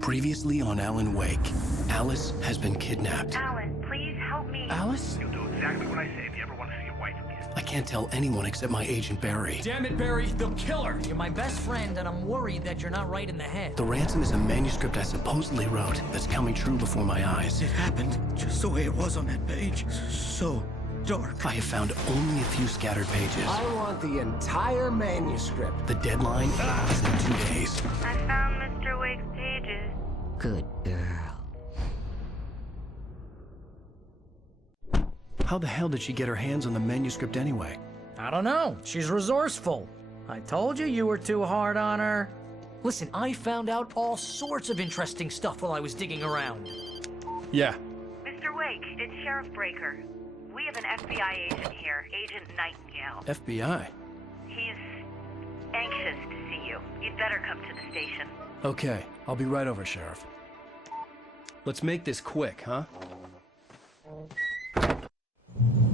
Previously on Alan Wake, Alice has been kidnapped. Alan, please help me. Alice? You'll do exactly what I say if you ever want to see your wife again. I can't tell anyone except my agent Barry. Damn it, Barry, they'll kill her! You're my best friend, and I'm worried that you're not right in the head. The ransom is a manuscript I supposedly wrote that's coming true before my eyes. It happened just the way it was on that page. So dark. I have found only a few scattered pages. I want the entire manuscript. The deadline is in 2 days. I found Mr. Wake's pages. Good girl. How the hell did she get her hands on the manuscript anyway? I don't know. She's resourceful. I told you were too hard on her. Listen, I found out all sorts of interesting stuff while I was digging around. Yeah. Mr. Wake, it's Sheriff Breaker. We have an FBI agent here, Agent Nightingale. FBI? He's anxious to see you. You'd better come to the station. Okay, I'll be right over, Sheriff. Let's make this quick, huh?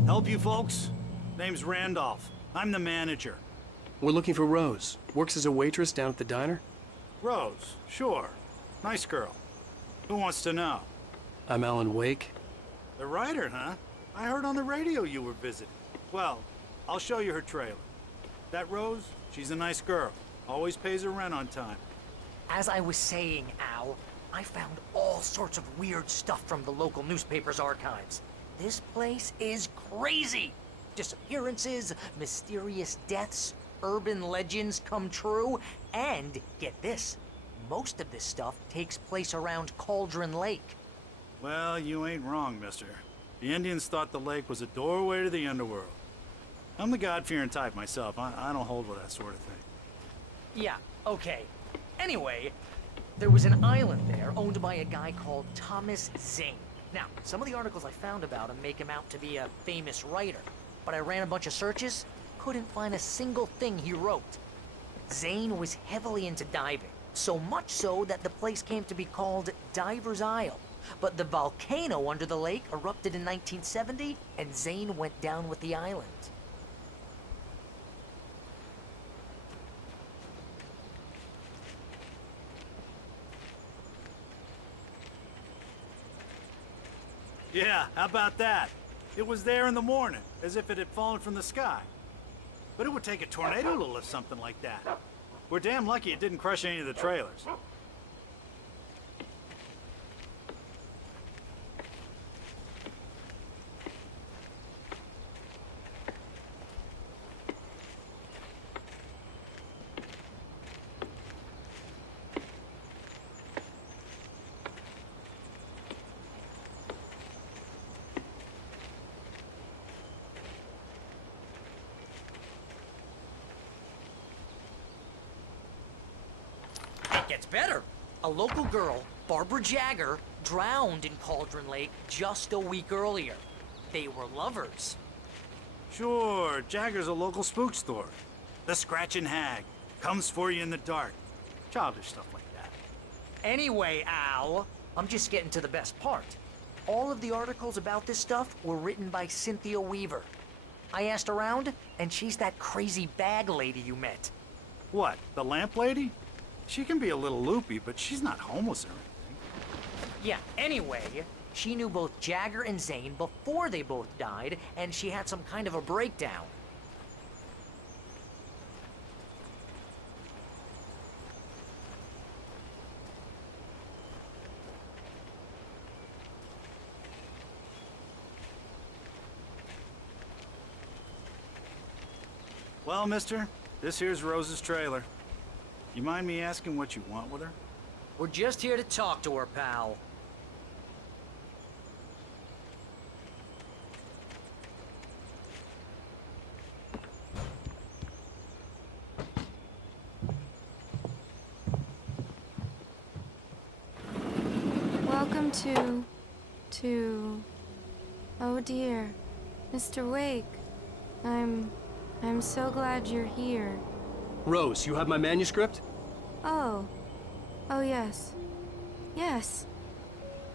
Help you folks? Name's Randolph. I'm the manager. We're looking for Rose. Works as a waitress down at the diner. Rose, sure. Nice girl. Who wants to know? I'm Alan Wake. The writer, huh? I heard on the radio you were visiting. Well, I'll show you her trailer. That Rose, she's a nice girl. Always pays her rent on time. As I was saying, Al, I found all sorts of weird stuff from the local newspaper's archives. This place is crazy! Disappearances, mysterious deaths, urban legends come true, and get this, most of this stuff takes place around Cauldron Lake. Well, you ain't wrong, mister. The Indians thought the lake was a doorway to the underworld. I'm the God-fearing type myself. I don't hold with that sort of thing. Yeah, okay. Anyway, there was an island there owned by a guy called Thomas Zane. Now, some of the articles I found about him make him out to be a famous writer, but I ran a bunch of searches, couldn't find a single thing he wrote. Zane was heavily into diving, so much so that the place came to be called Diver's Isle. But the volcano under the lake erupted in 1970, and Zane went down with the island. Yeah, how about that? It was there in the morning, as if it had fallen from the sky. But it would take a tornado to lift something like that. We're damn lucky it didn't crush any of the trailers. It gets better. A local girl, Barbara Jagger, drowned in Cauldron Lake just a week earlier. They were lovers. Sure, Jagger's a local spook store. The Scratching Hag comes for you in the dark. Childish stuff like that. Anyway, Al, I'm just getting to the best part. All of the articles about this stuff were written by Cynthia Weaver. I asked around, and she's that crazy bag lady you met. What, the lamp lady? She can be a little loopy, but she's not homeless or anything. Yeah, anyway, she knew both Jagger and Zane before they both died, and she had some kind of a breakdown. Well, mister, this here's Rose's trailer. You mind me asking what you want with her? We're just here to talk to her, pal. Welcome to... Oh dear, Mr. Wake. I'm so glad you're here. Rose, you have my manuscript? Oh. Oh, yes. Yes.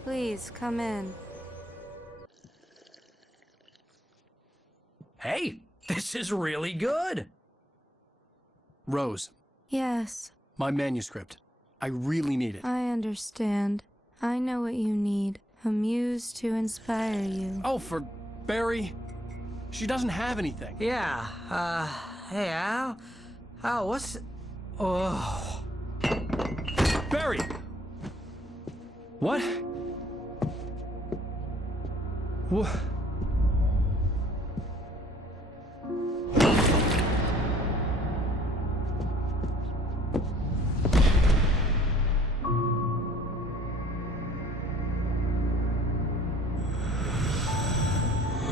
Please, come in. Hey, this is really good. Rose, Yes. my manuscript. I really need it. I understand. I know what you need. A muse to inspire you. Oh, for Barry? She doesn't have anything. Yeah, hey, Al? Al, what's... Oh... Barry! What? What?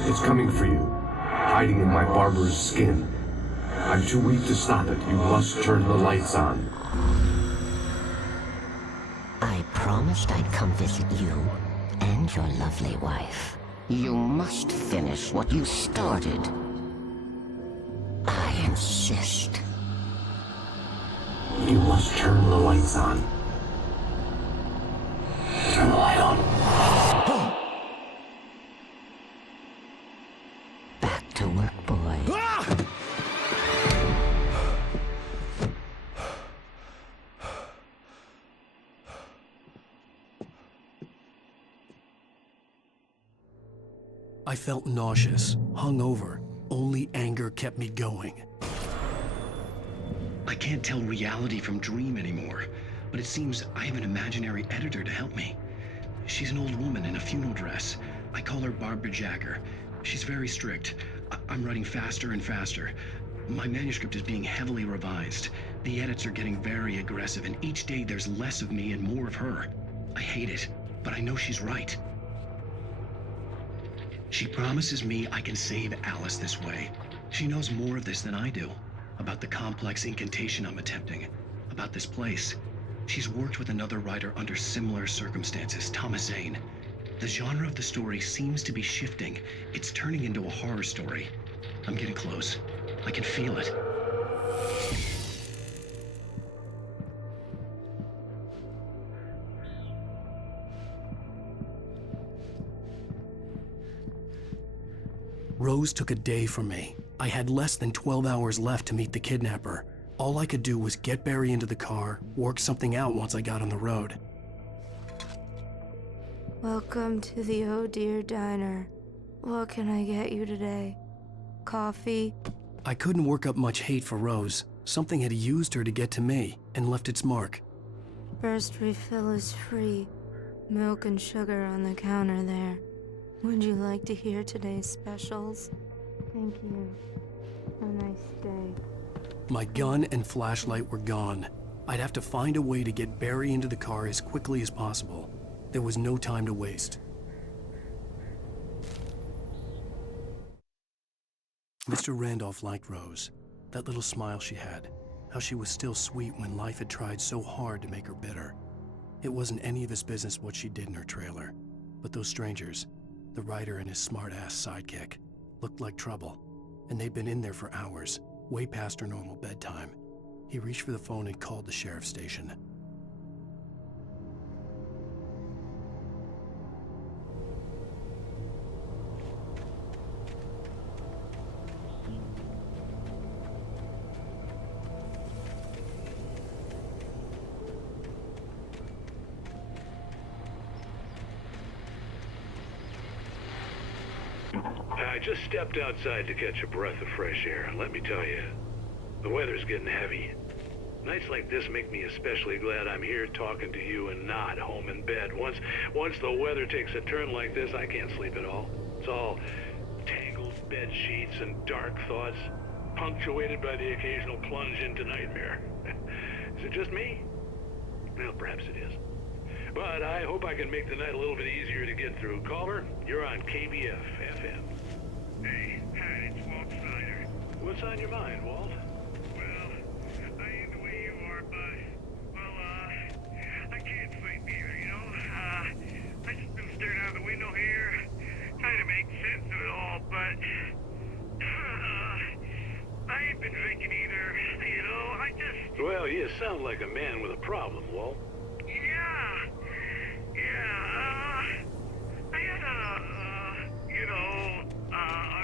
It's coming for you, hiding in my barber's skin. I'm too weak to stop it. You must turn the lights on. I promised I'd come visit you and your lovely wife. You must finish what you started. I insist. You must turn the lights on. Turn the light on. Back to work, boy. I felt nauseous, hungover. Only anger kept me going. I can't tell reality from dream anymore, but it seems I have an imaginary editor to help me. She's an old woman in a funeral dress. I call her Barbara Jagger. She's very strict. I'm writing faster and faster. My manuscript is being heavily revised. The edits are getting very aggressive, and each day there's less of me and more of her. I hate it, but I know she's right. She promises me I can save Alice this way. She knows more of this than I do. About the complex incantation I'm attempting. About this place. She's worked with another writer under similar circumstances, Thomas Zane. The genre of the story seems to be shifting. It's turning into a horror story. I'm getting close. I can feel it. Rose took a day from me. I had less than 12 hours left to meet the kidnapper. All I could do was get Barry into the car, work something out once I got on the road. Welcome to the Oh Dear Diner. What can I get you today? Coffee? I couldn't work up much hate for Rose. Something had used her to get to me and left its mark. First refill is free. Milk and sugar on the counter there. Would you like to hear today's specials? Thank you. Have a nice day. My gun and flashlight were gone. I'd have to find a way to get Barry into the car as quickly as possible. There was no time to waste. Mr. Randolph liked Rose. That little smile she had. How she was still sweet when life had tried so hard to make her bitter. It wasn't any of his business what she did in her trailer. But those strangers, the writer and his smart-ass sidekick, looked like trouble. And they'd been in there for hours, way past her normal bedtime. He reached for the phone and called the sheriff's station. I just stepped outside to catch a breath of fresh air. Let me tell you, the weather's getting heavy. Nights like this make me especially glad I'm here talking to you and not home in bed. Once the weather takes a turn like this, I can't sleep at all. It's all tangled bed sheets and dark thoughts, punctuated by the occasional plunge into nightmare. Is it just me? Well, perhaps it is. But I hope I can make the night a little bit easier to get through. Caller, you're on KBF FM. Hey, Pat, it's Walt Snyder. What's on your mind, Walt? Well, I ain't the way you are, but, I can't sleep either, you know? I just been staring out the window here, trying to make sense of it all, but, I ain't been drinking either, you know? I just... Well, you sound like a man with a problem, Walt. I had a,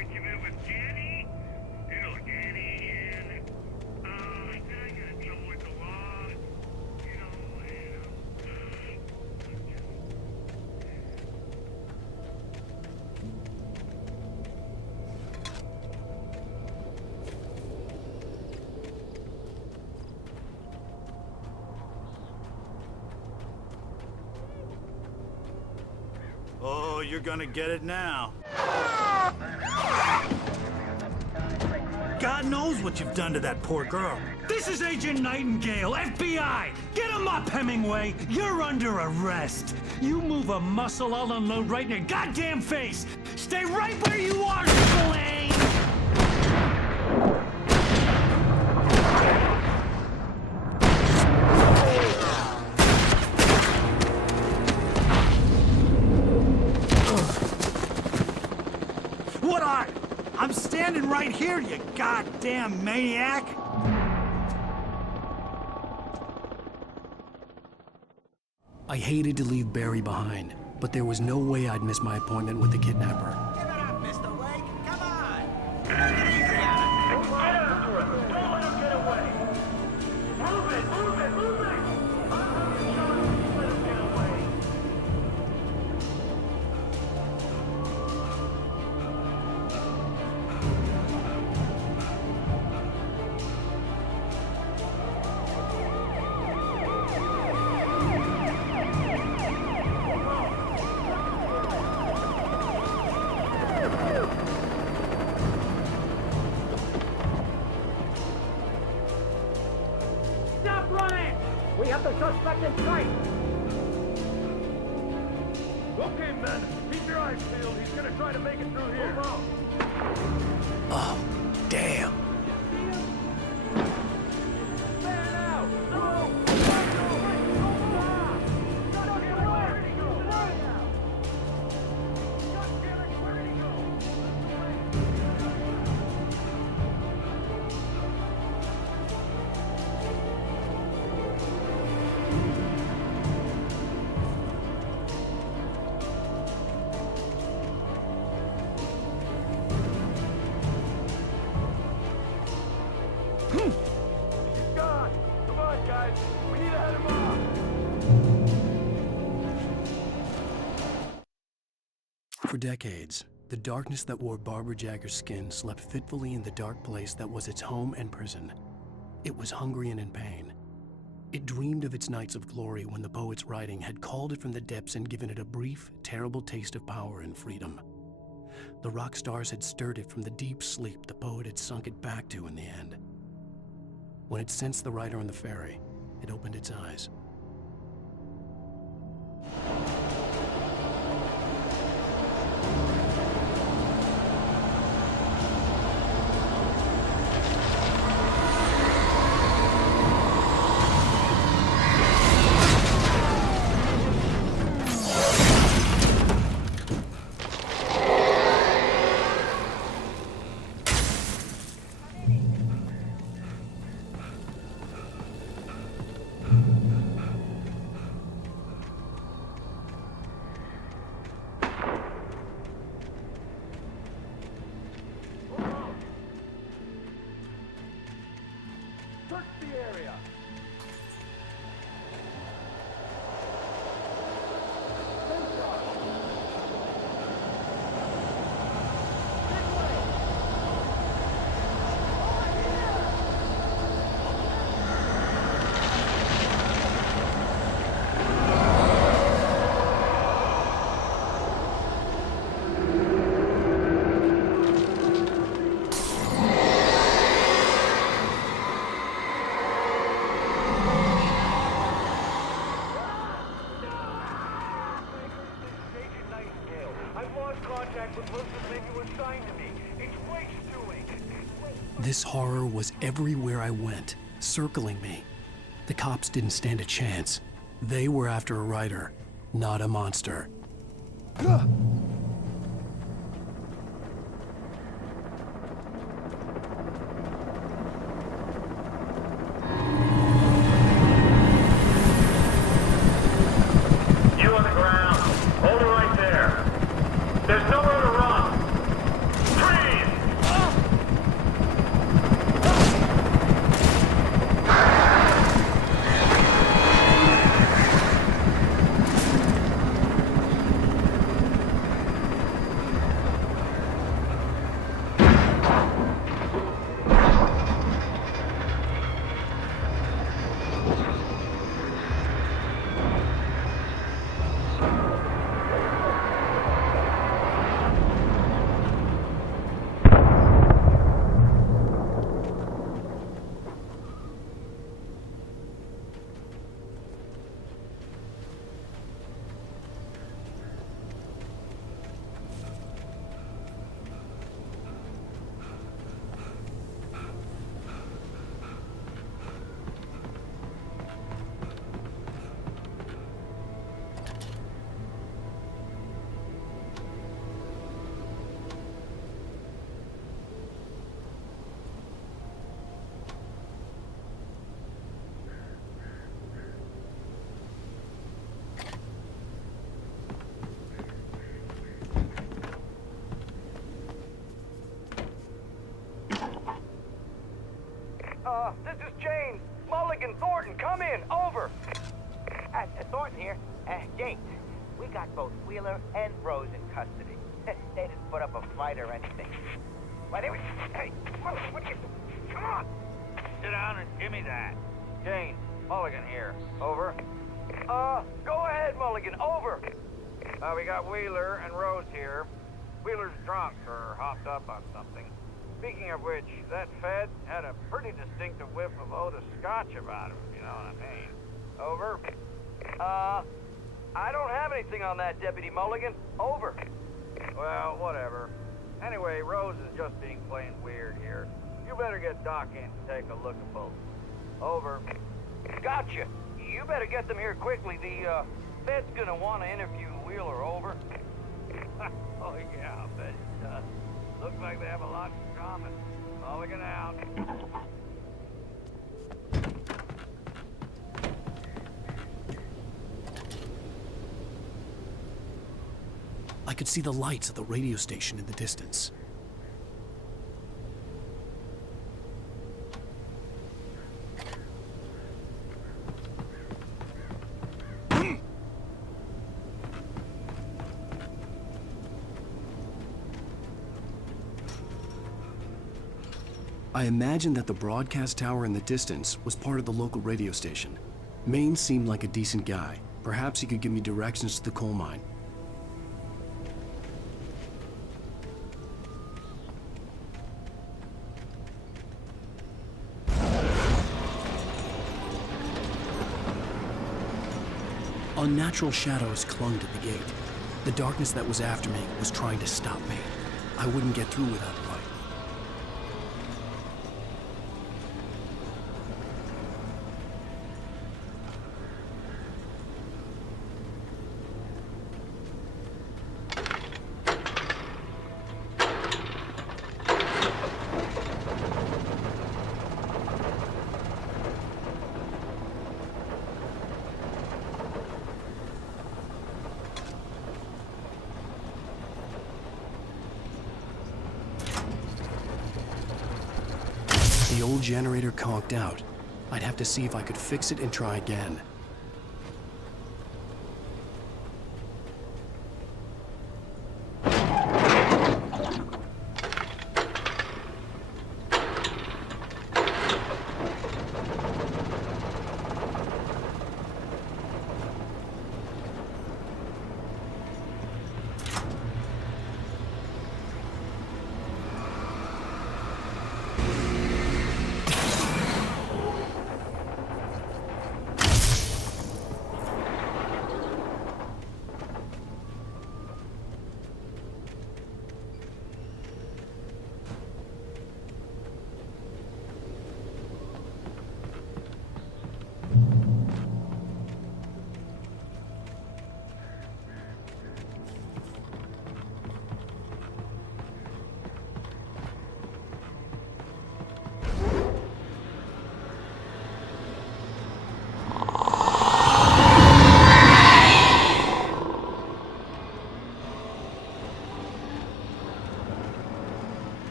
argument with Danny. You know, Danny, and, I got in trouble with the law, you know, Oh, you're gonna get it now. God knows what you've done to that poor girl. This is Agent Nightingale, FBI! Get him up, Hemingway! You're under arrest! You move a muscle, I'll unload right in your goddamn face! Stay right where you are, Spillane! What are? I'm standing right here, you goddamn maniac! I hated to leave Barry behind, but there was no way I'd miss my appointment with the kidnapper. Give it up, Mr. Wake! Come on! Take it easy on him! Get after him! Don't let him get away! Move it! Move it! Move it! Don't let him get away! Stop running! We have the suspect in sight! Okay, men. Keep your eyes peeled. He's gonna try to make it through here. Move on. Oh, damn. Man out! No! God! Come on, guys! We need to head him off! For decades, the darkness that wore Barbara Jagger's skin slept fitfully in the dark place that was its home and prison. It was hungry and in pain. It dreamed of its nights of glory when the poet's writing had called it from the depths and given it a brief, terrible taste of power and freedom. The rock stars had stirred it from the deep sleep the poet had sunk it back to in the end. When it sensed the rider on the ferry, it opened its eyes. Search the area! This horror was everywhere I went, circling me. The cops didn't stand a chance. They were after a writer, not a monster. You on the ground. Hold it right there. There's nowhere to run. Freeze! Anyone here? Jake, we got both Wheeler and Rose in custody. They didn't put up a fight or anything. Why, they were... Hey, what you... Come on! Sit down and give me that. Jane, Mulligan here. Over. Go ahead, Mulligan. Over. We got Wheeler and Rose here. Wheeler's drunk or hopped up on something. Speaking of which, that Fed had a pretty distinctive whiff of Otis Scotch about him, if you know what I mean. Over. I don't have anything on that, Deputy Mulligan. Over. Well, whatever. Anyway, Rose is just being plain weird here. You better get Doc in to take a look at both. Over. Gotcha. You better get them here quickly. The, Fed's gonna want to interview Wheeler. Over. Oh, yeah, I bet it does. Looks like they have a lot in common. Mulligan out. I could see the lights of the radio station in the distance. I imagined that the broadcast tower in the distance was part of the local radio station. Maine seemed like a decent guy. Perhaps he could give me directions to the coal mine. Unnatural shadows clung to the gate. The darkness that was after me was trying to stop me. I wouldn't get through without light. The old generator conked out. I'd have to see if I could fix it and try again.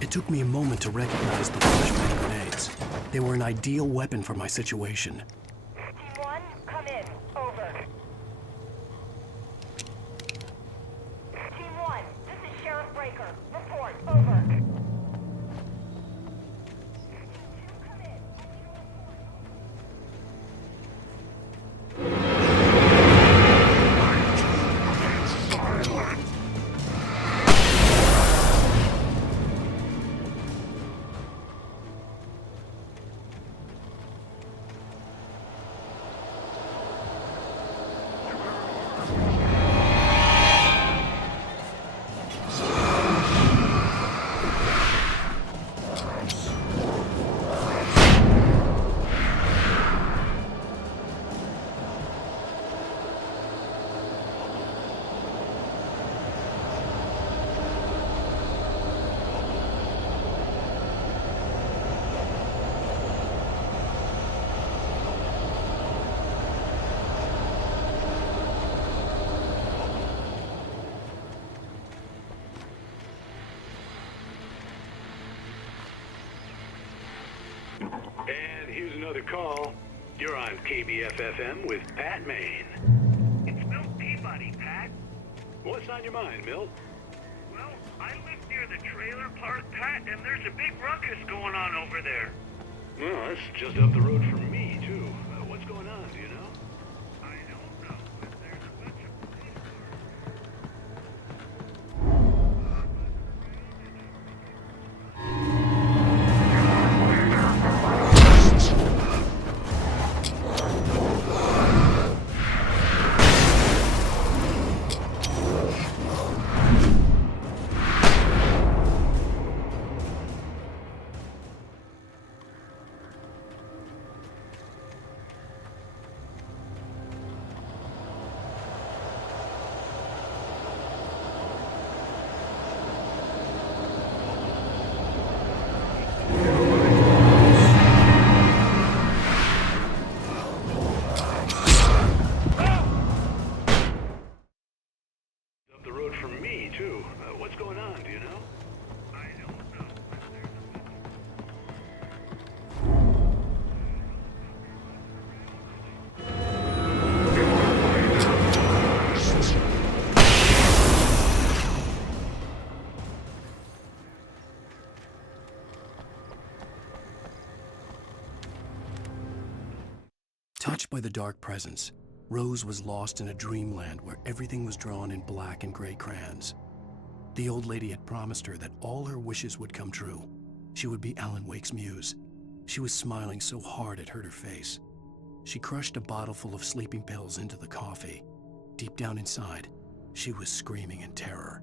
It took me a moment to recognize the flashbang grenades. They were an ideal weapon for my situation. Team 1, come in. Over. Team 1, this is Sheriff Breaker. Report. Over. Team 2, come in. And here's another call. You're on KBF-FM with Pat Maine. It's Milt Peabody, Pat. What's on your mind, Milt? Well, I live near the trailer park, Pat, and there's a big ruckus going on over there. Well, that's just up the road from me, too. What's going on, do you know? I don't know, but there's a bunch of police Up the road from me, too. What's going on, do you know? I don't know, but there's a bunch of Touched by the dark presence, Rose was lost in a dreamland where everything was drawn in black and gray crayons. The old lady had promised her that all her wishes would come true. She would be Alan Wake's muse. She was smiling so hard it hurt her face. She crushed a bottle full of sleeping pills into the coffee. Deep down inside, she was screaming in terror.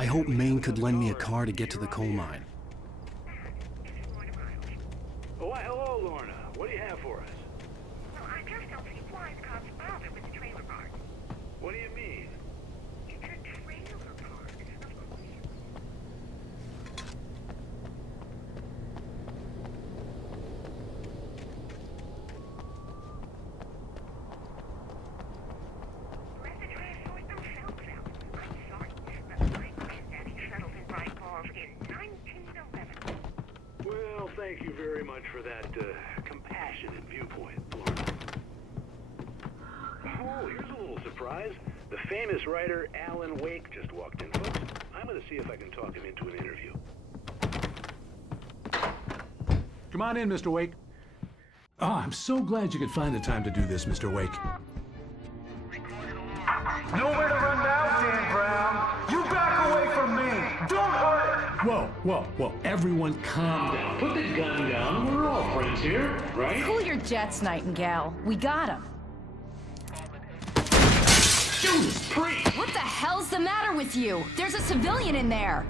I hoped Maine could lend me a car to get to the coal mine. Oh, why, hello, Lorna. What do you have for us? Well, I just don't see why the cops bothered with the trailer park. What do you mean? It's a trailer park, of course. Let the transport themselves out. I'm sorry, but my granddaddy settled in Bright Falls in 1911. Well, thank you very much for that compassionate viewpoint, Lorna. Oh, here's a little surprise. The famous writer Alan Wake just walked in, folks. I'm going to see if I can talk him into an interview. Come on in, Mr. Wake. Oh, I'm so glad you could find the time to do this, Mr. Wake. Nowhere to run now, Dan Brown. You back away from me. Don't hurt her. Whoa. Everyone calm down. Put the gun down. We're all friends here, right? Cool your jets, Nightingale. We got him. Judas Priest! What the hell's the matter with you? There's a civilian in there.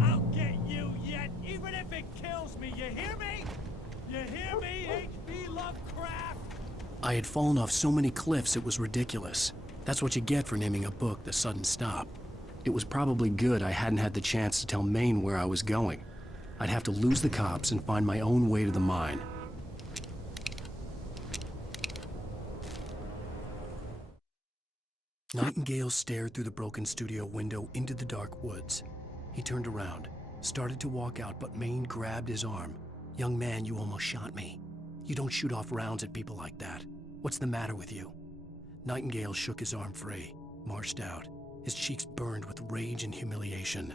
I'll get you yet, even if it kills me. You hear me? You hear me, H.P. Lovecraft? I had fallen off so many cliffs it was ridiculous. That's what you get for naming a book The Sudden Stop. It was probably good I hadn't had the chance to tell Maine where I was going. I'd have to lose the cops and find my own way to the mine. Nightingale stared through the broken studio window into the dark woods. He turned around, started to walk out, but Maine grabbed his arm. "Young man, you almost shot me. You don't shoot off rounds at people like that. What's the matter with you?" Nightingale shook his arm free, marched out. His cheeks burned with rage and humiliation.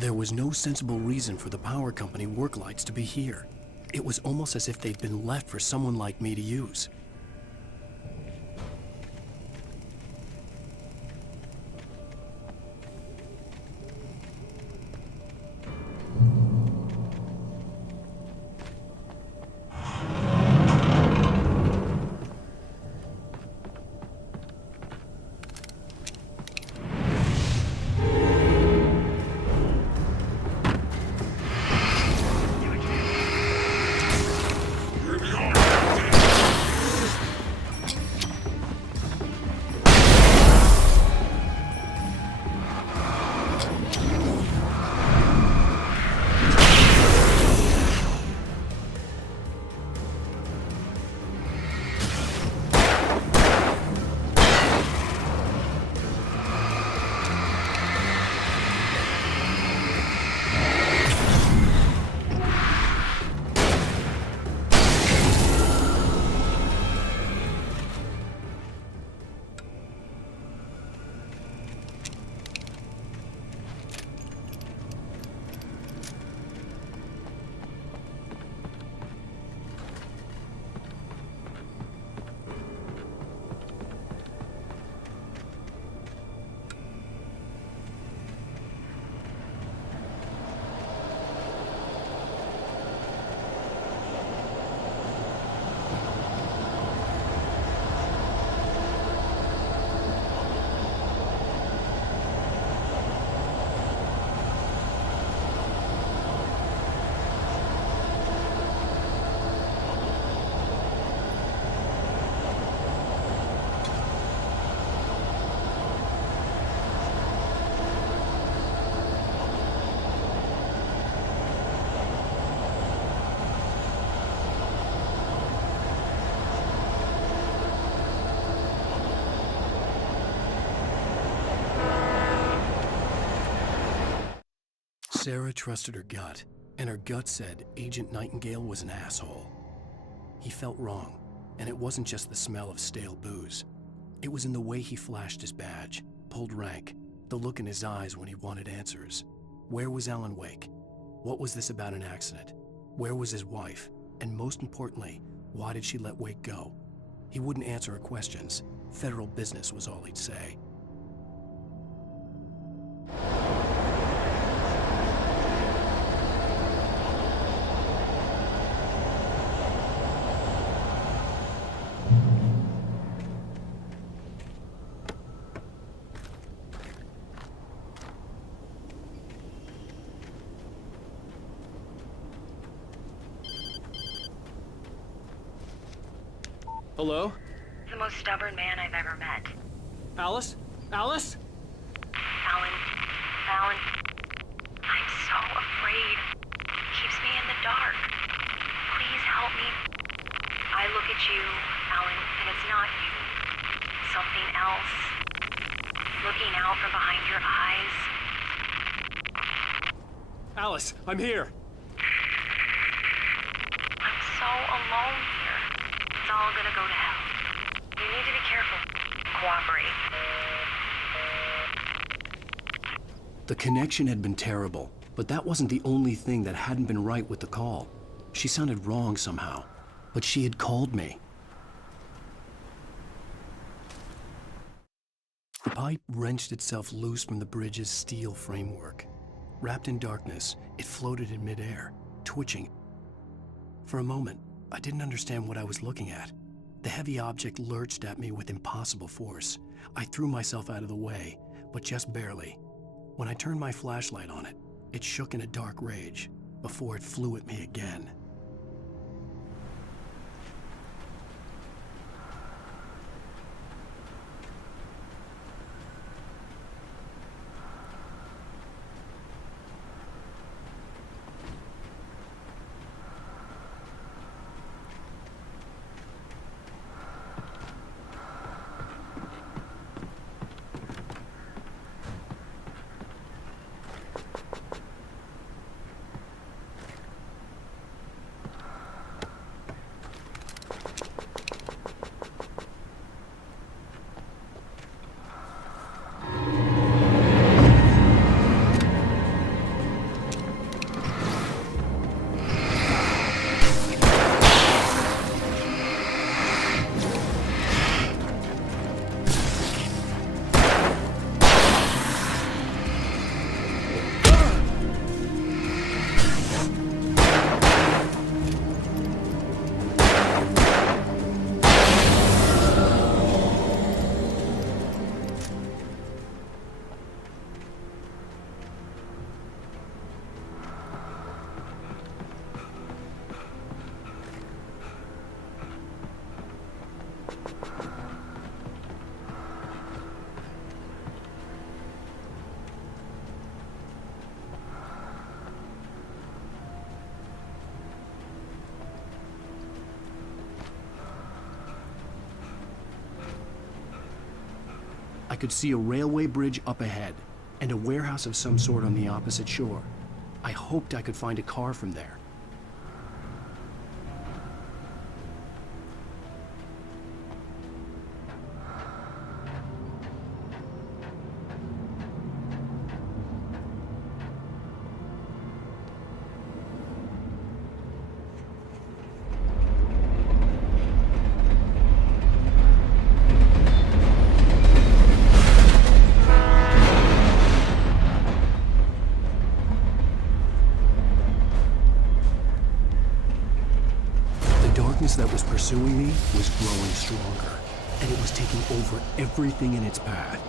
There was no sensible reason for the power company work lights to be here. It was almost as if they'd been left for someone like me to use. Sarah trusted her gut, and her gut said Agent Nightingale was an asshole. He felt wrong, and it wasn't just the smell of stale booze. It was in the way he flashed his badge, pulled rank, the look in his eyes when he wanted answers. Where was Alan Wake? What was this about an accident? Where was his wife? And most importantly, why did she let Wake go? He wouldn't answer her questions. Federal business was all he'd say. Hello? The most stubborn man I've ever met. Alice? Alice? Alan. Alan. I'm so afraid. Keeps me in the dark. Please help me. I look at you, Alan, and it's not you. Something else. Looking out from behind your eyes. Alice, I'm here. I'm so alone here. It's all gonna go to hell. You need to be careful. Cooperate. The connection had been terrible, but that wasn't the only thing that hadn't been right with the call. She sounded wrong somehow, but she had called me. The pipe wrenched itself loose from the bridge's steel framework. Wrapped in darkness, it floated in midair, twitching. For a moment, I didn't understand what I was looking at. The heavy object lurched at me with impossible force. I threw myself out of the way, but just barely. When I turned my flashlight on it, it shook in a dark rage before it flew at me again. I could see a railway bridge up ahead, and a warehouse of some sort on the opposite shore. I hoped I could find a car from there. That was pursuing me was growing stronger, and it was taking over everything in its path.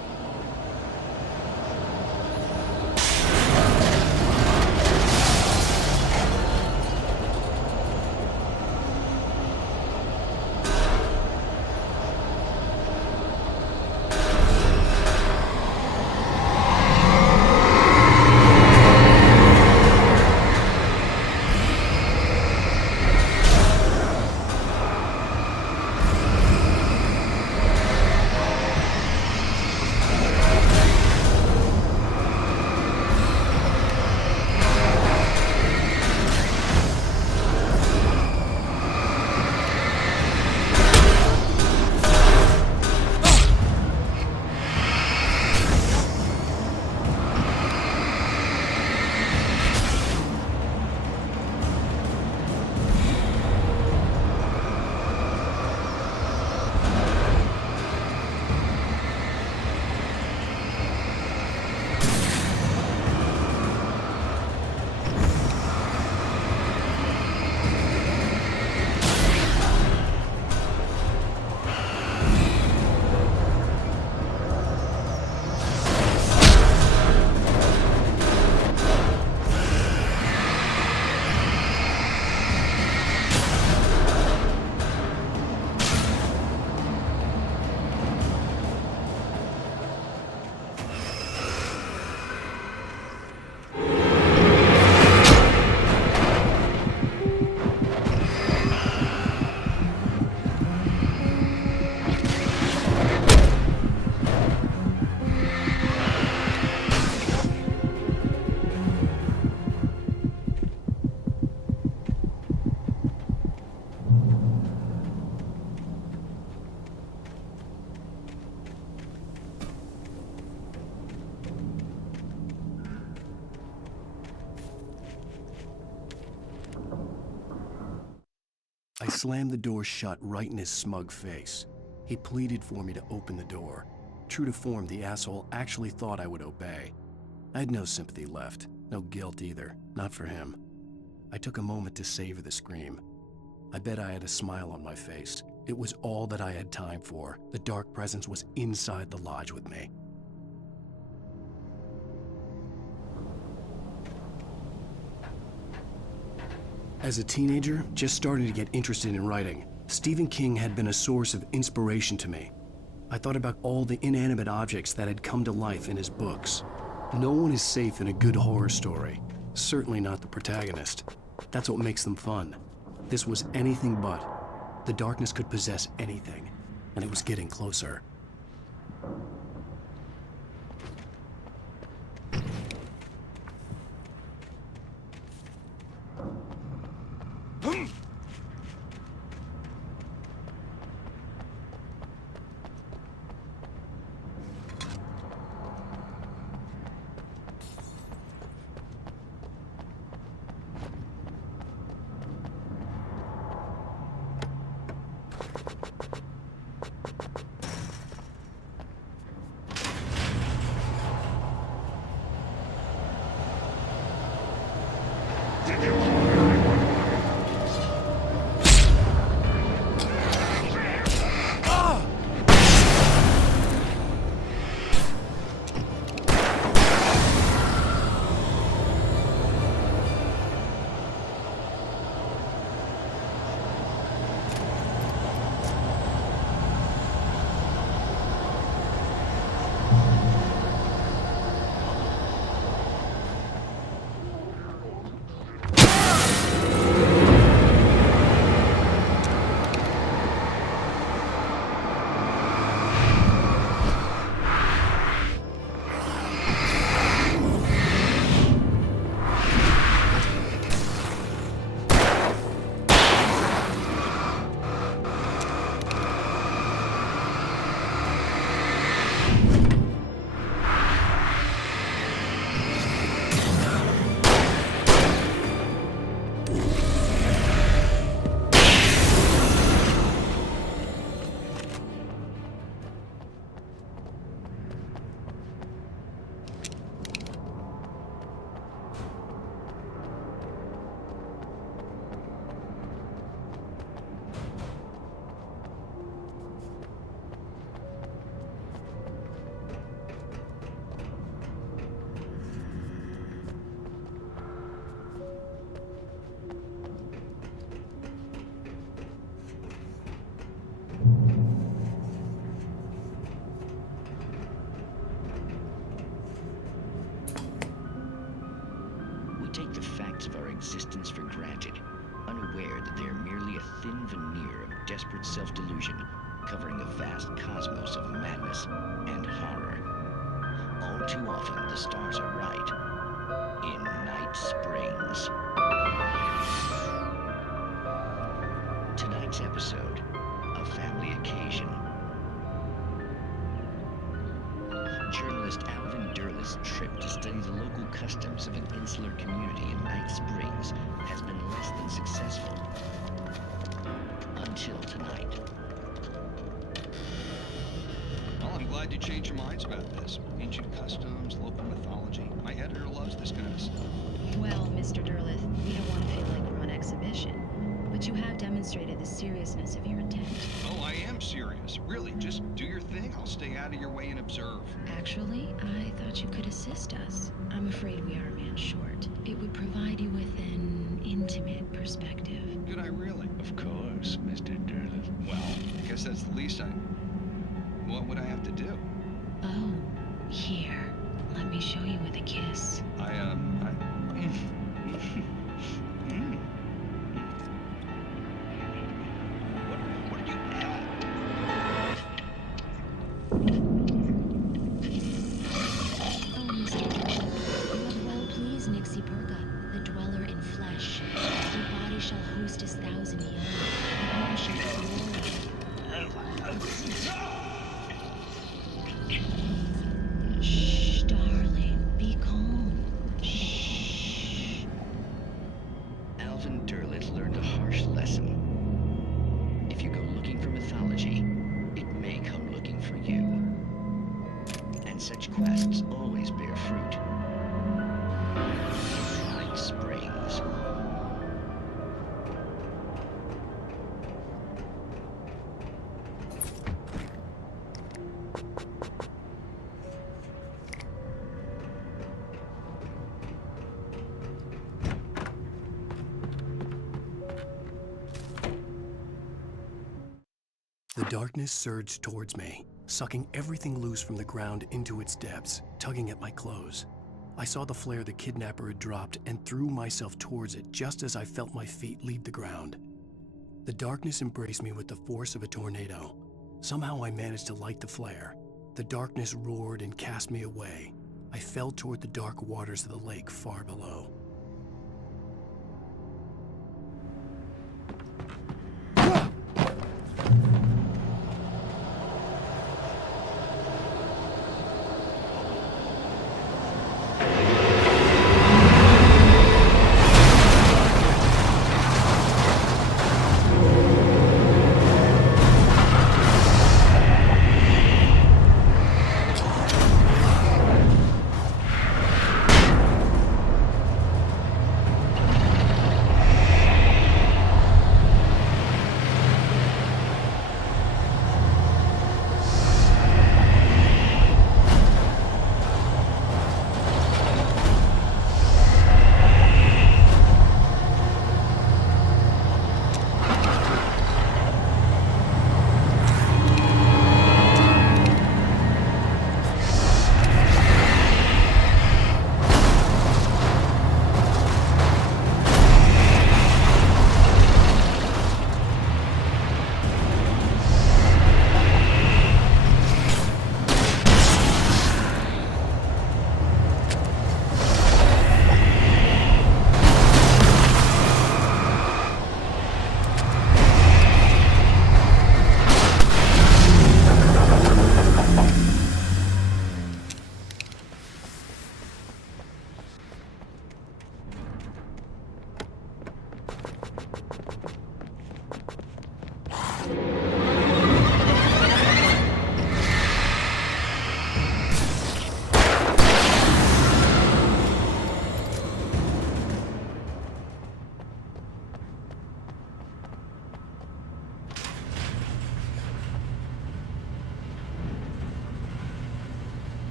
slammed the door shut right in his smug face. He pleaded for me to open the door. True to form, the asshole actually thought I would obey. I had no sympathy left, no guilt either, not for him. I took a moment to savor the scream. I bet I had a smile on my face. It was all that I had time for. The dark presence was inside the lodge with me. As a teenager, just starting to get interested in writing, Stephen King had been a source of inspiration to me. I thought about all the inanimate objects that had come to life in his books. No one is safe in a good horror story. Certainly not the protagonist. That's what makes them fun. This was anything but. The darkness could possess anything, and it was getting closer. Existence for granted, unaware that they are merely a thin veneer of desperate self-delusion, covering a vast cosmos of madness and horror. All too often, the stars are right. In Night Springs. Tonight's episode, a family occasion. Journalist Alvin Durl's trip to study the local customs of an insular community in Night Springs has been less than successful. Until tonight. Well, I'm glad you changed your minds about this. Ancient customs, local mythology. My editor loves this kind of stuff. Well, Mr. Durlith, we don't want to feel like we're on exhibition. But you have demonstrated the seriousness of your intent. Oh, I am serious. Really, just do your thing. I'll stay out of your way and observe. Actually, I thought you could assist us. I'm afraid we are a man short. It would provide you with an intimate perspective. Did I really? Of course, Mr. Durlith. Well, I guess that's the least I... What would I have to do? Oh, here. Let me show you with a kiss. What did you add? Oh, Mr. Durlith, you have well pleased Nixie Perga, the dweller in flesh. Your body shall host 1,000 young, and all shall glory. and such quests always bear fruit. Night Springs. The darkness surged towards me, sucking everything loose from the ground into its depths, tugging at my clothes. I saw the flare the kidnapper had dropped and threw myself towards it just as I felt my feet leave the ground. The darkness embraced me with the force of a tornado. Somehow I managed to light the flare. The darkness roared and cast me away. I fell toward the dark waters of the lake far below.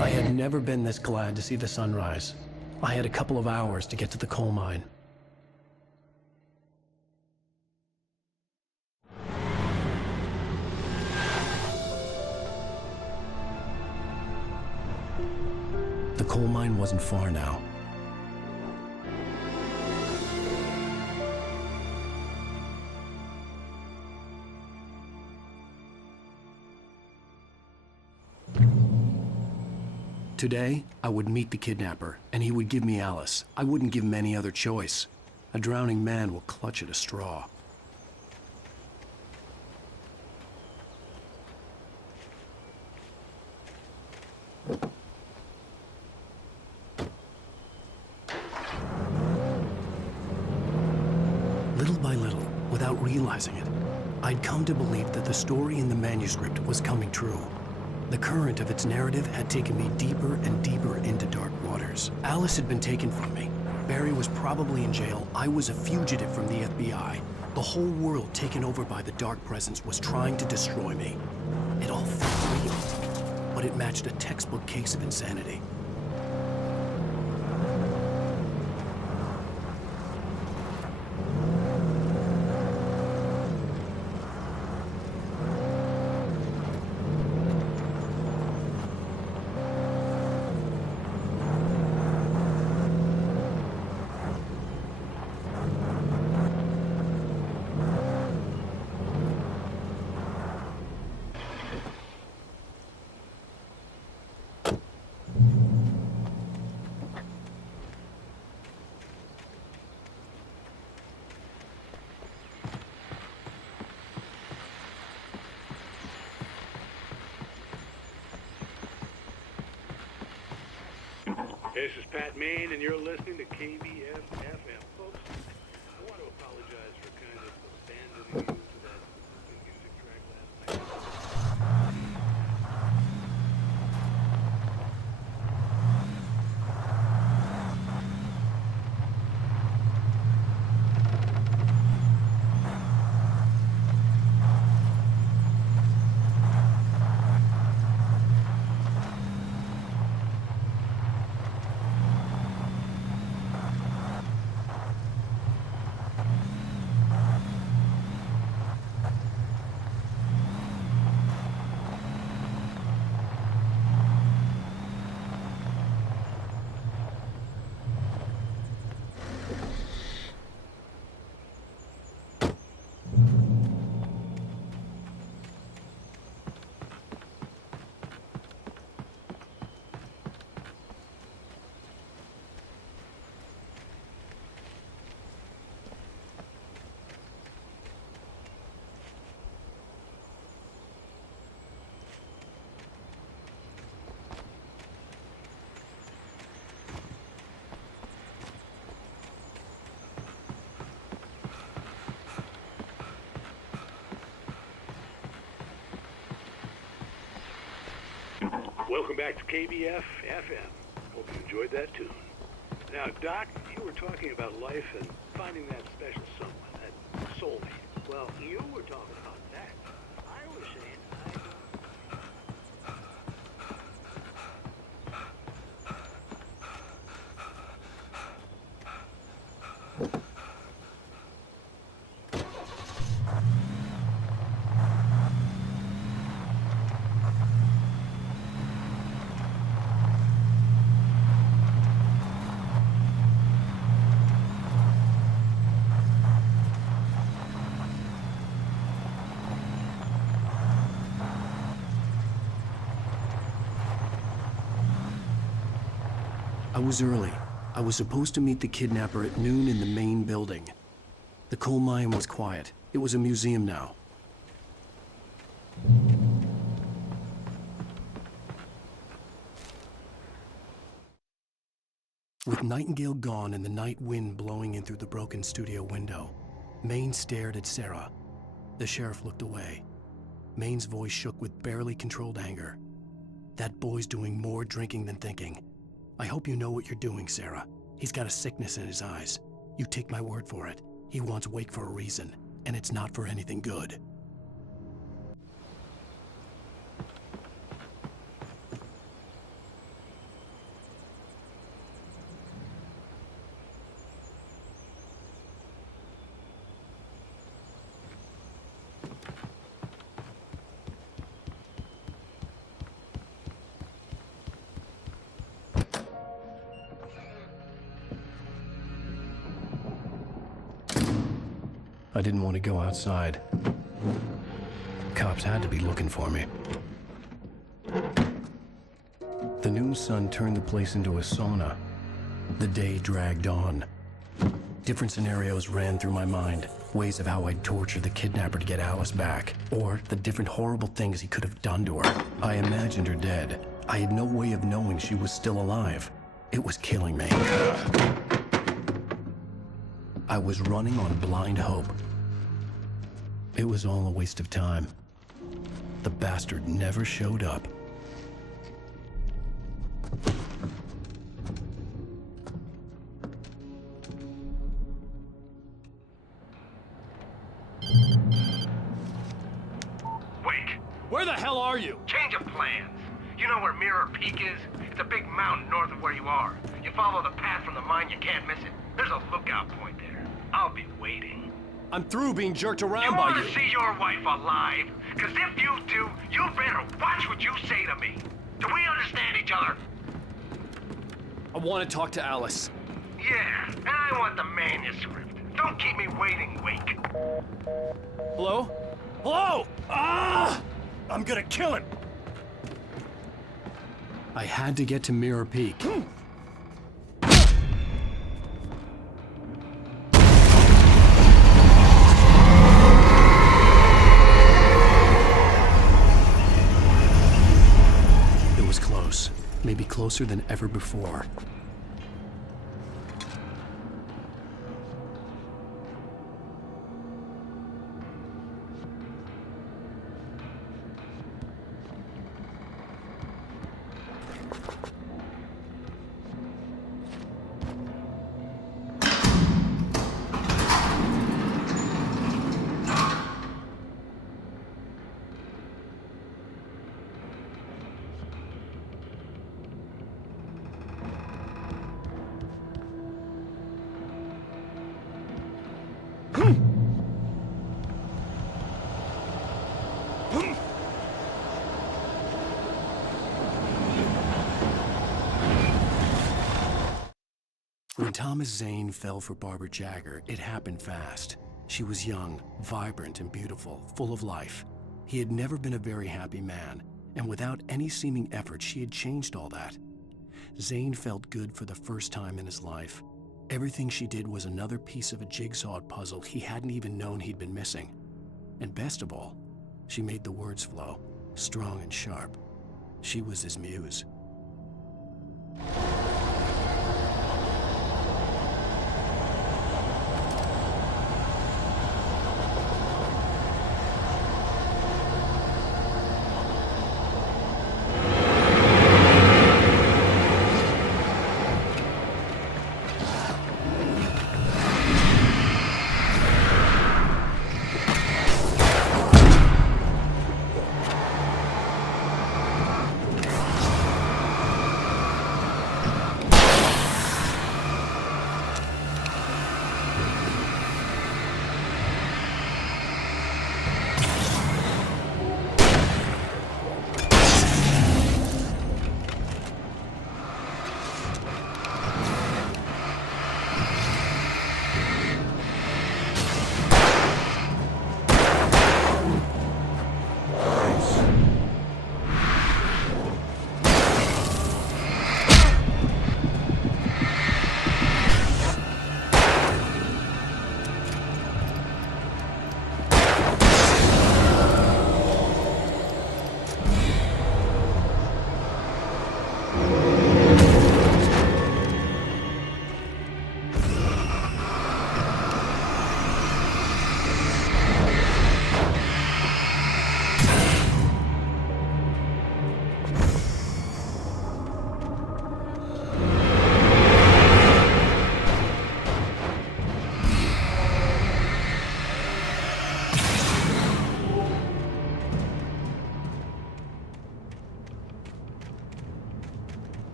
I had never been this glad to see the sunrise. I had a couple of hours to get to the coal mine. The coal mine wasn't far now. Today, I would meet the kidnapper, and he would give me Alice. I wouldn't give him any other choice. A drowning man will clutch at a straw. Little by little, without realizing it, I'd come to believe that the story in the manuscript was coming true. The current of its narrative had taken me deeper and deeper into dark waters. Alice had been taken from me. Barry was probably in jail. I was a fugitive from the FBI. The whole world taken over by the dark presence was trying to destroy me. It all felt real, but it matched a textbook case of insanity. This is Pat Main, and you're listening to KBF FM. Folks, I want to apologize for kind of abandoning you to that music track last night. Welcome back to KBF FM. Hope you enjoyed that tune. Now, Doc, you were talking about life and finding that special someone, that soulmate. Well, you were talking about that. I was saying I don't. I was early. I was supposed to meet the kidnapper at noon in the main building. The coal mine was quiet. It was a museum now. With Nightingale gone and the night wind blowing in through the broken studio window, Maine stared at Sarah. The sheriff looked away. Maine's voice shook with barely controlled anger. That boy's doing more drinking than thinking. I hope you know what you're doing, Sarah. He's got a sickness in his eyes. You take my word for it. He wants Wake for a reason, and it's not for anything good. I didn't want to go outside. Cops had to be looking for me. The noon sun turned the place into a sauna. The day dragged on. Different scenarios ran through my mind. Ways of how I'd torture the kidnapper to get Alice back. Or the different horrible things he could have done to her. I imagined her dead. I had no way of knowing she was still alive. It was killing me. I was running on blind hope. It was all a waste of time. The bastard never showed up. Wake! Where the hell are you? Change of plans. You know where Mirror Peak is? It's a big mountain north of where you are. You follow the path from the mine, you can't miss it. There's a lookout point there. I'll be waiting. I'm through being jerked around You by want you. to see your wife alive? Because if you do, you better watch what you say to me. Do we understand each other? I want to talk to Alice. Yeah, and I want the manuscript. Don't keep me waiting, Wake. Hello? Hello? Ah! I'm gonna kill him. I had to get to Mirror Peak. It was close. Maybe closer than ever before. When Thomas Zane fell for Barbara Jagger, it happened fast. She was young, vibrant, and beautiful, full of life. He had never been a very happy man, and without any seeming effort, she had changed all that. Zane felt good for the first time in his life. Everything she did was another piece of a jigsaw puzzle he hadn't even known he'd been missing. And best of all, she made the words flow, strong and sharp. She was his muse.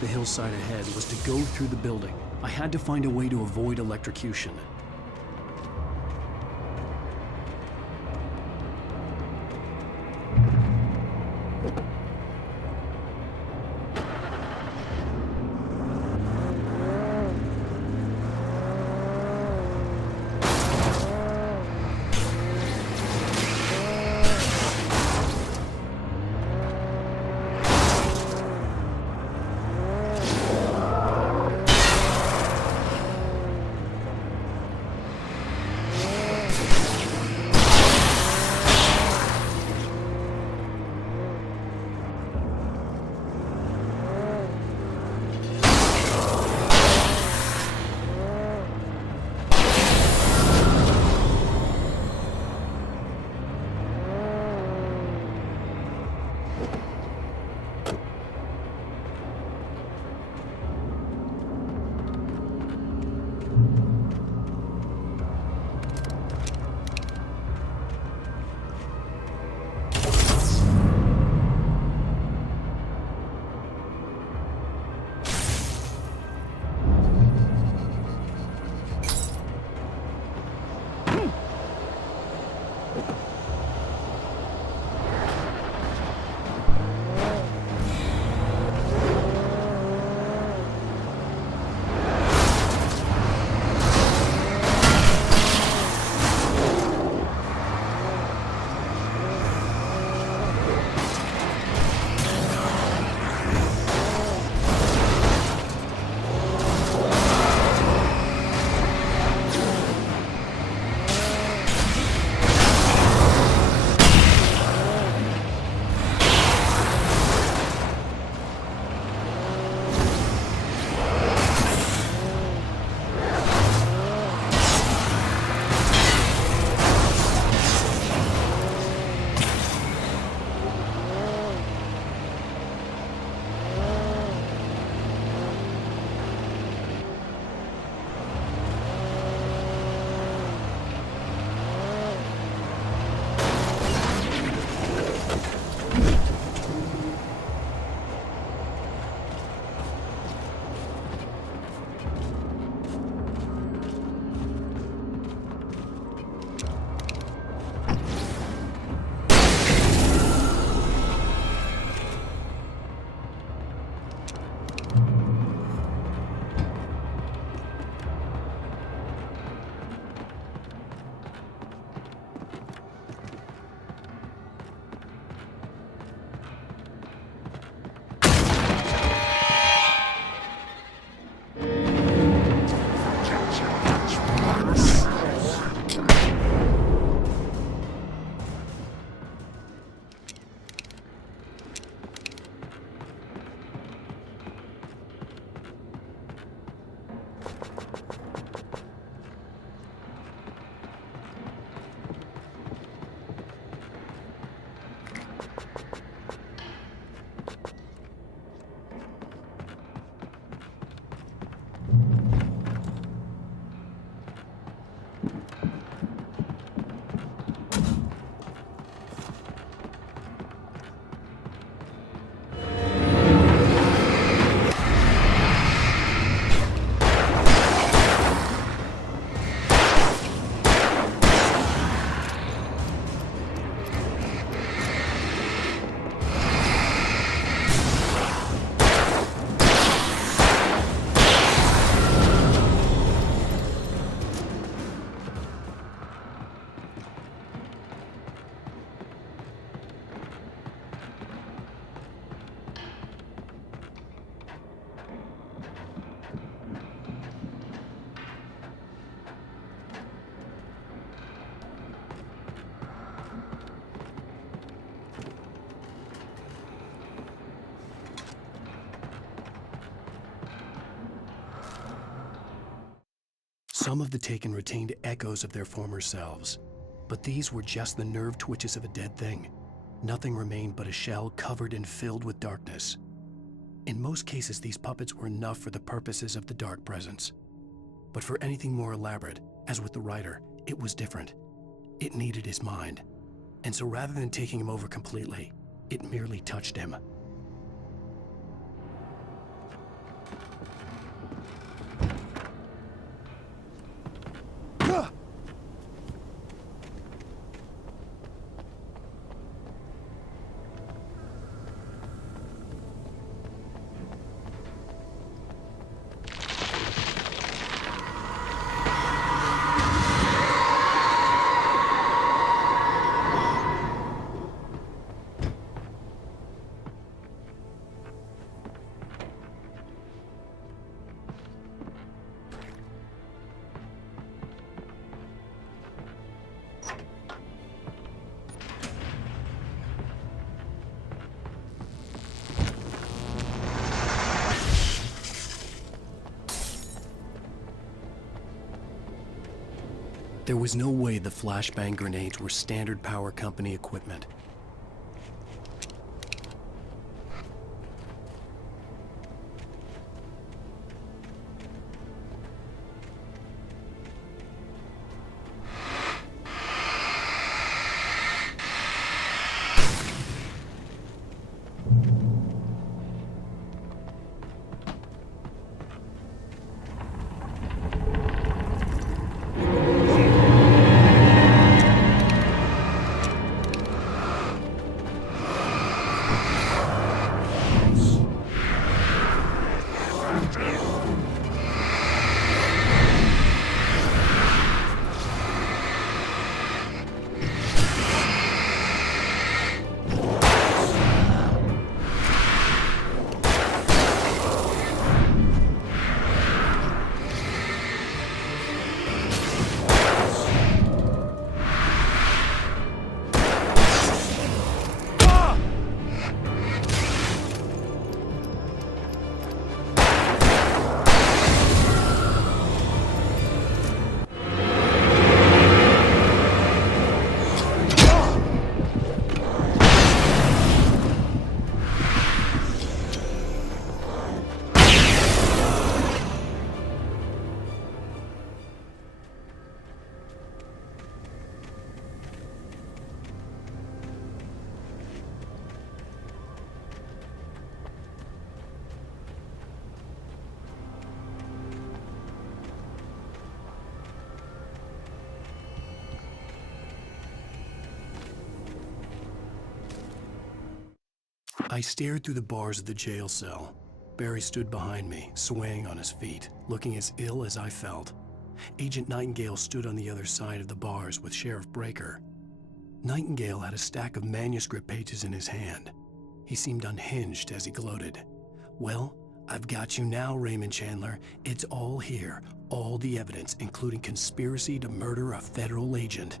The hillside ahead was to go through the building. I had to find a way to avoid electrocution. Some of the taken retained echoes of their former selves, but these were just the nerve twitches of a dead thing. Nothing remained but a shell covered and filled with darkness. In most cases, these puppets were enough for the purposes of the dark presence. But for anything more elaborate, as with the writer, it was different. It needed his mind. And so rather than taking him over completely, it merely touched him. There was no way the flashbang grenades were standard power company equipment. I stared through the bars of the jail cell. Barry stood behind me, swaying on his feet, looking as ill as I felt. Agent Nightingale stood on the other side of the bars with Sheriff Breaker. Nightingale had a stack of manuscript pages in his hand. He seemed unhinged as he gloated. "Well, I've got you now, Raymond Chandler. It's all here, all the evidence, including conspiracy to murder a federal agent."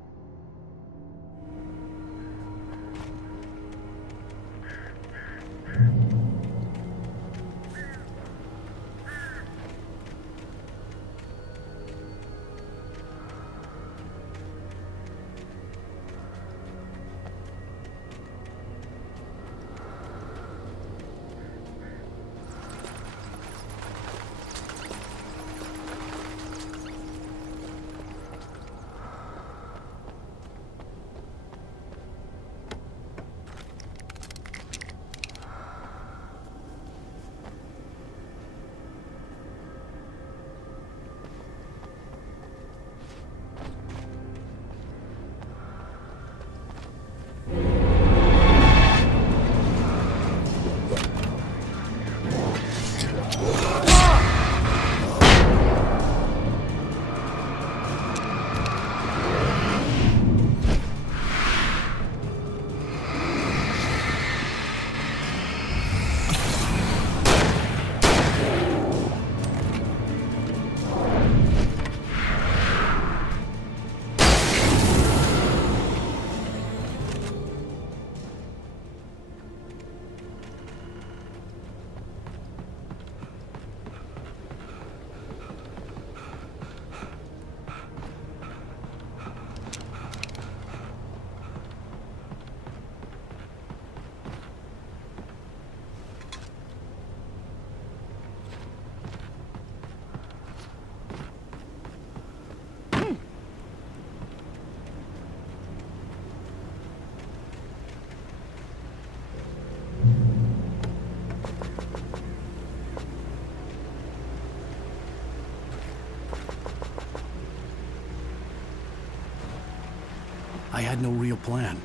I had no real plan.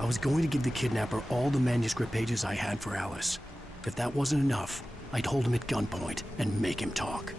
I was going to give the kidnapper all the manuscript pages I had for Alice. If that wasn't enough, I'd hold him at gunpoint and make him talk.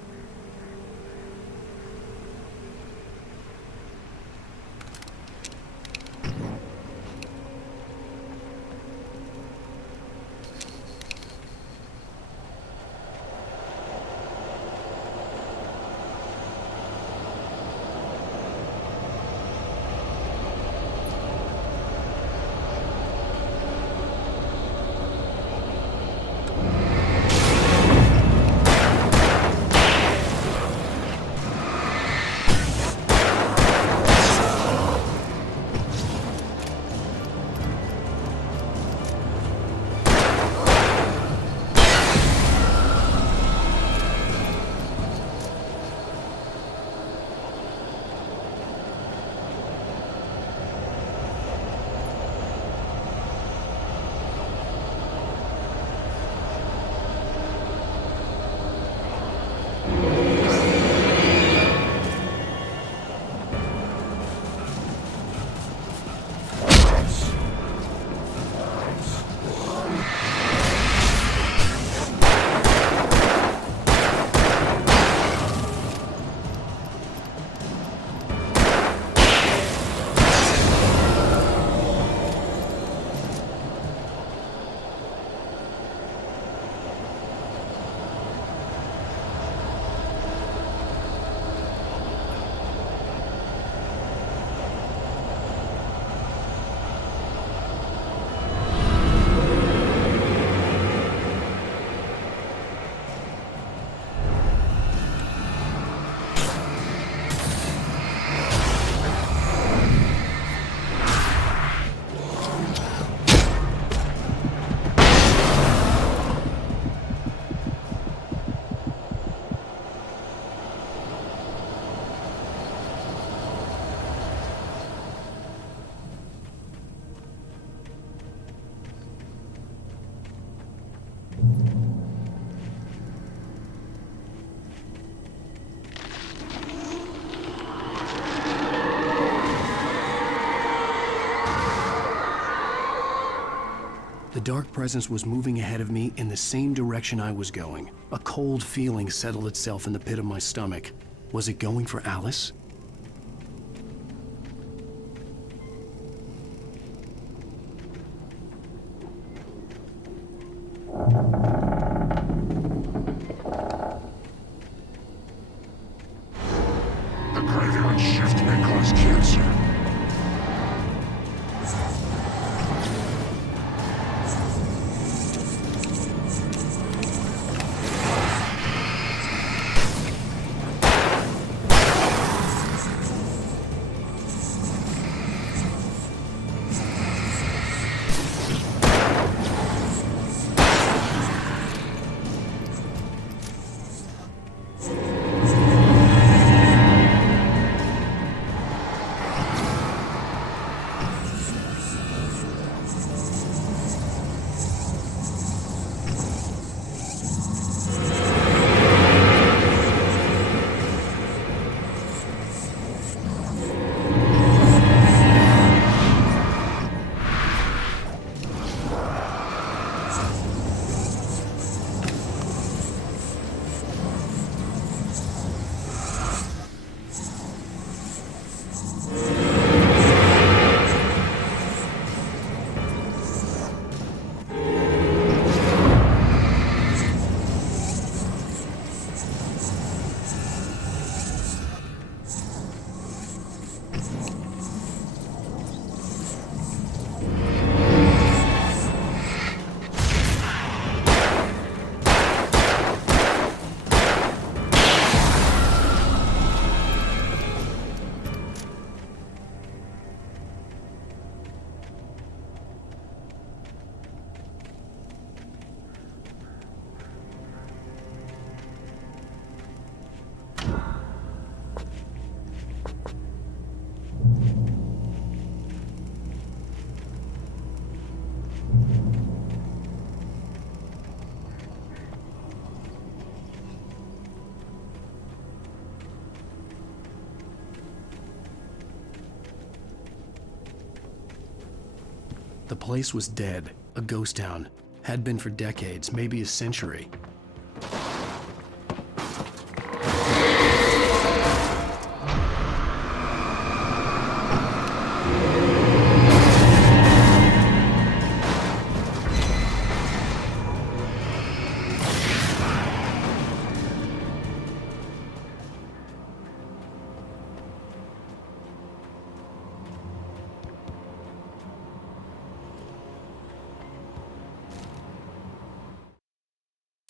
The dark presence was moving ahead of me in the same direction I was going. A cold feeling settled itself in the pit of my stomach. Was it going for Alice? The graveyard shift may cause cancer. The place was dead, a ghost town. Had been for decades, maybe a century.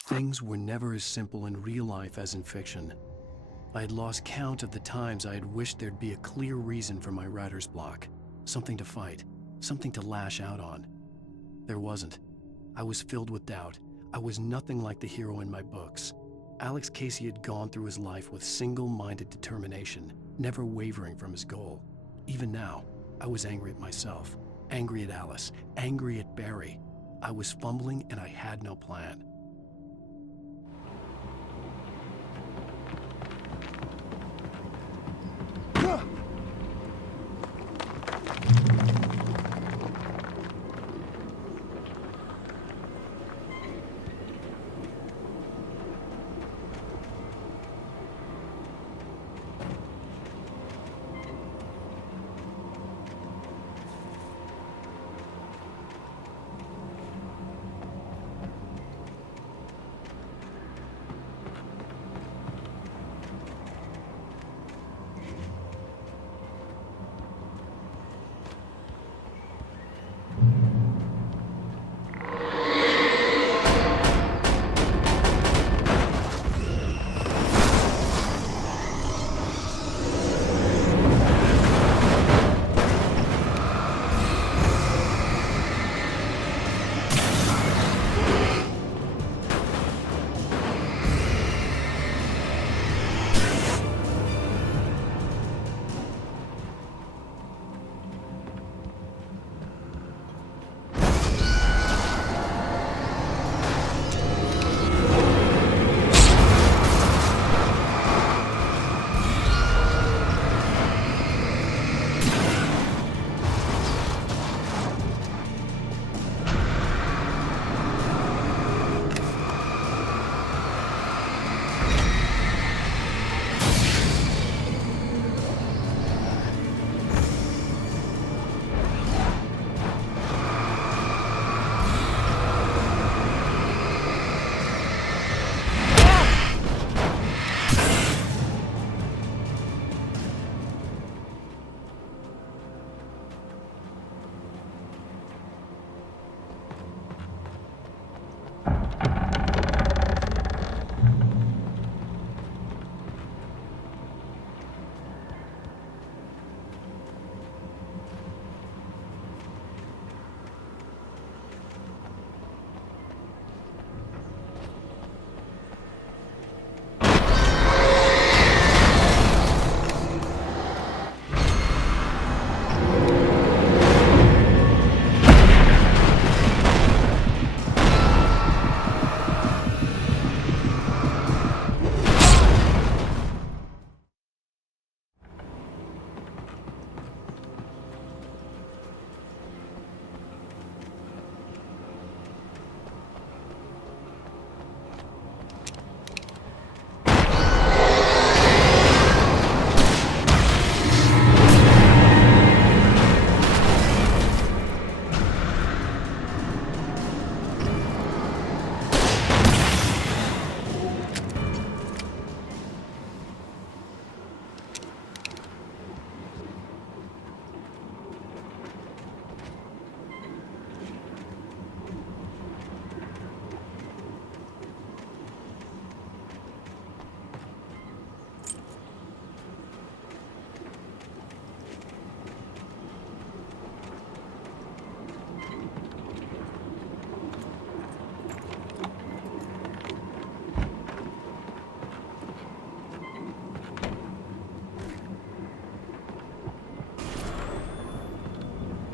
Things were never as simple in real life as in fiction. I had lost count of the times I had wished there'd be a clear reason for my writer's block. Something to fight, something to lash out on. There wasn't. I was filled with doubt. I was nothing like the hero in my books. Alex Casey had gone through his life with single-minded determination, never wavering from his goal. Even now, I was angry at myself, angry at Alice, angry at Barry. I was fumbling and I had no plan.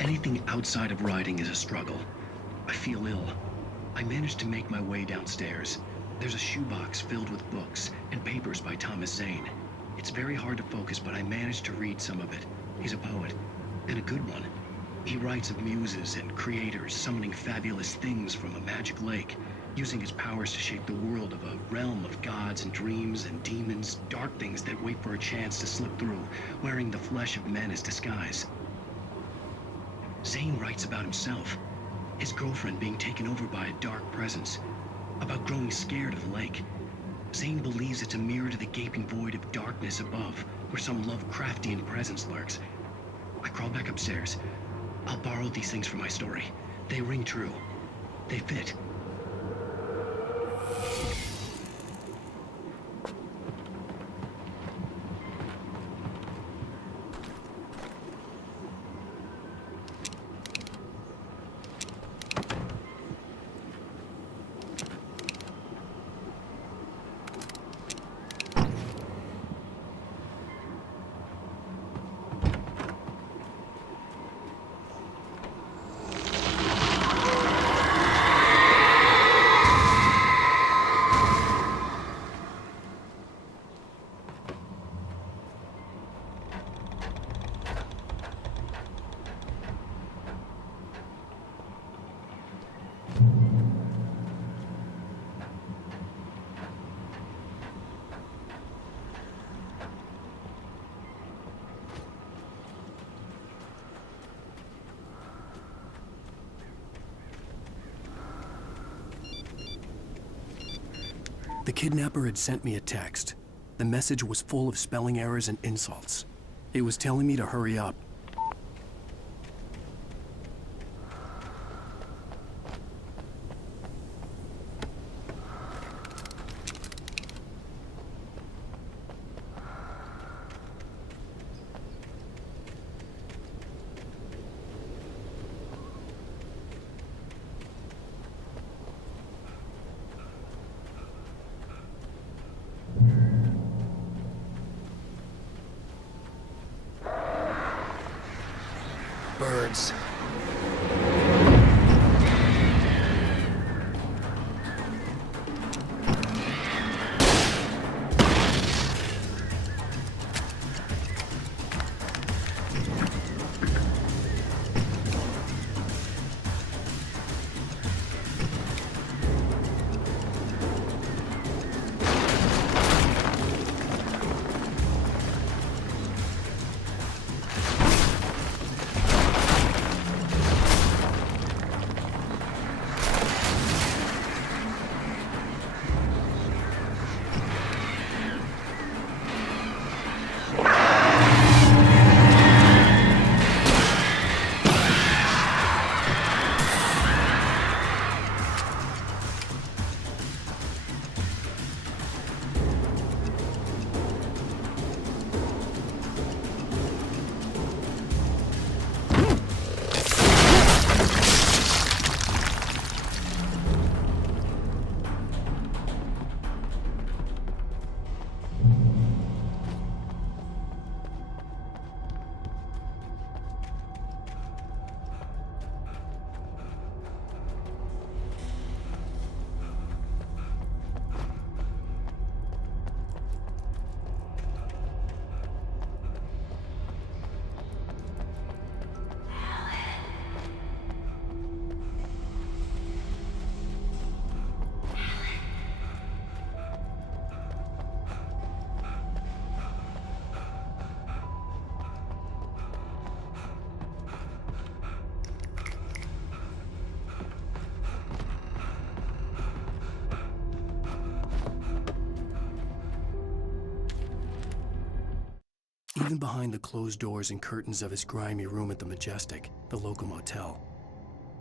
Anything outside of writing is a struggle. I feel ill. I managed to make my way downstairs. There's a shoebox filled with books and papers by Thomas Zane. It's very hard to focus, but I managed to read some of it. He's a poet, and a good one. He writes of muses and creators summoning fabulous things from a magic lake, using his powers to shape the world of a realm of gods and dreams and demons, dark things that wait for a chance to slip through, wearing the flesh of men as disguise. Zane writes about himself, his girlfriend being taken over by a dark presence, about growing scared of the lake. Zane believes it's a mirror to the gaping void of darkness above, where some Lovecraftian presence lurks. I crawl back upstairs. I'll borrow these things for my story. They ring true. They fit. The kidnapper had sent me a text. The message was full of spelling errors and insults. It was telling me to hurry up. Birds. Even behind the closed doors and curtains of his grimy room at the Majestic, the local motel,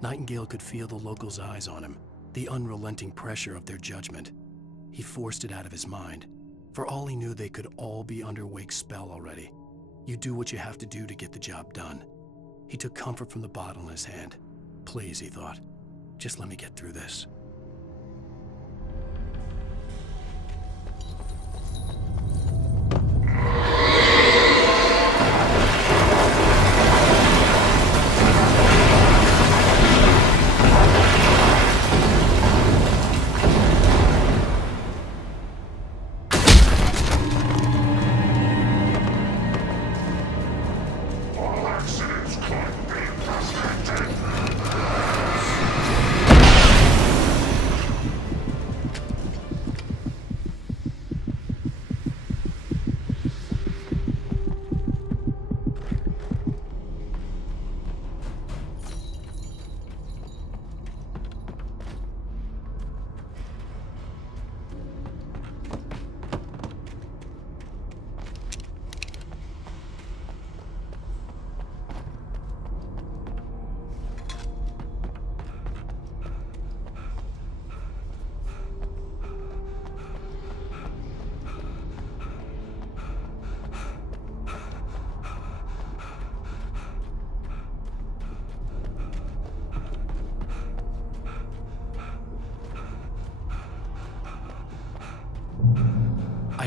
Nightingale could feel the locals' eyes on him, the unrelenting pressure of their judgment. He forced it out of his mind. For all he knew, they could all be under Wake's spell already. You do what you have to do to get the job done. He took comfort from the bottle in his hand. Please, he thought, just let me get through this. All accidents can't be prevented.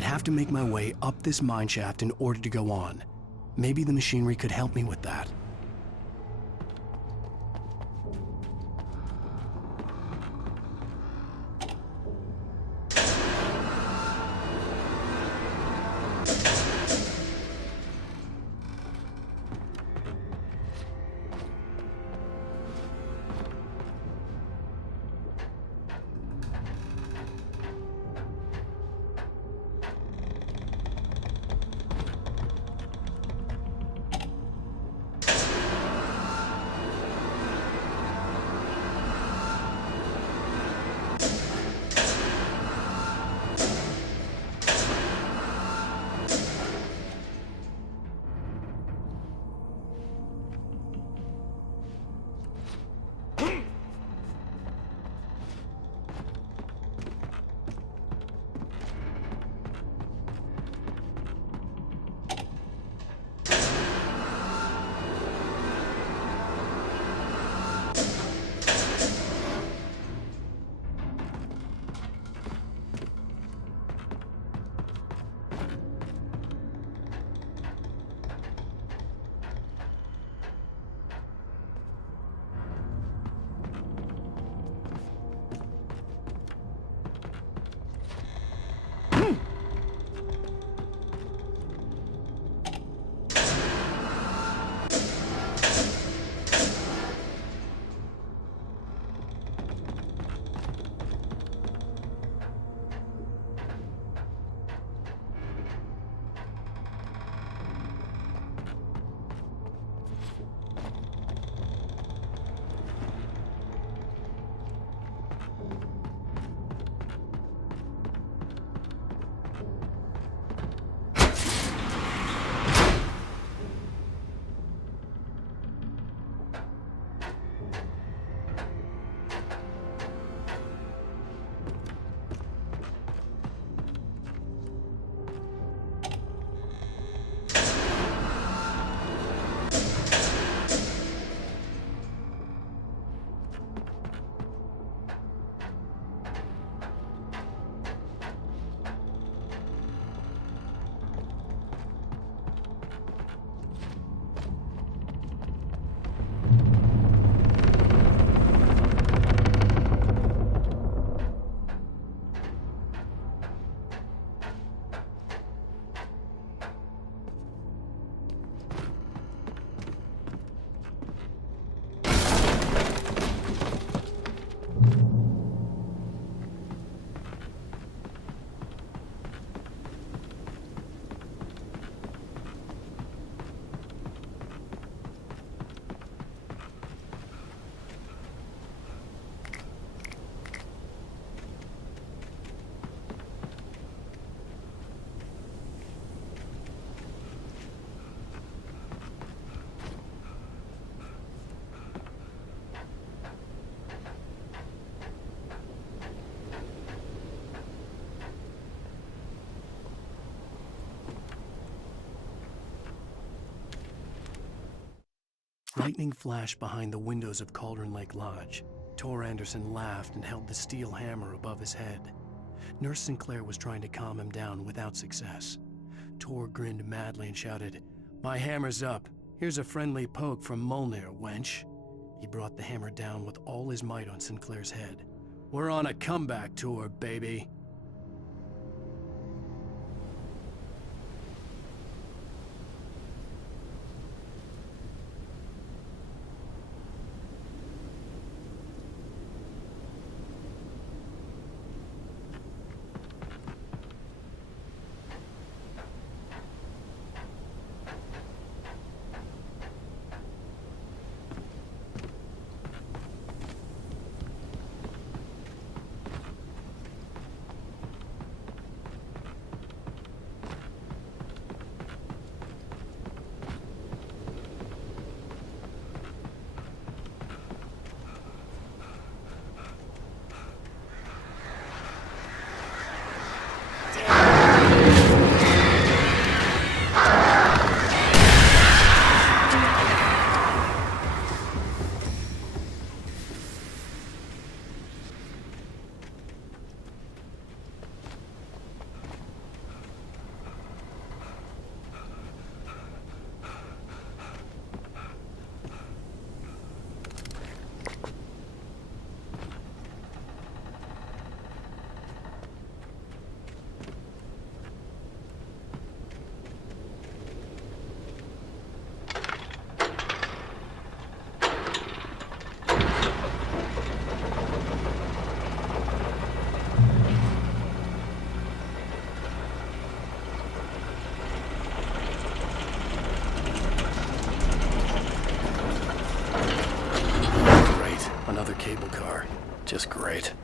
I'd have to make my way up this mine shaft in order to go on. Maybe the machinery could help me with that. Lightning flashed behind the windows of Cauldron Lake Lodge. Tor Anderson laughed and held the steel hammer above his head. Nurse Sinclair was trying to calm him down without success. Tor grinned madly and shouted, "My hammer's up. Here's a friendly poke from Molnir, wench." He brought the hammer down with all his might on Sinclair's head. "We're on a comeback tour, baby." Just great.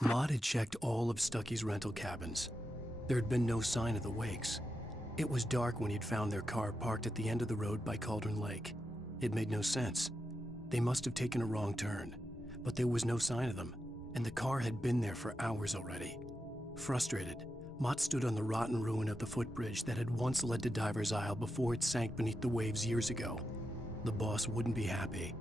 Maud had checked all of Stucky's rental cabins. There had been no sign of the Wakes. It was dark when he'd found their car parked at the end of the road by Cauldron Lake. It made no sense. They must have taken a wrong turn, but there was no sign of them, and the car had been there for hours already. Frustrated, Mott stood on the rotten ruin of the footbridge that had once led to Diver's Isle before it sank beneath the waves years ago. The boss wouldn't be happy.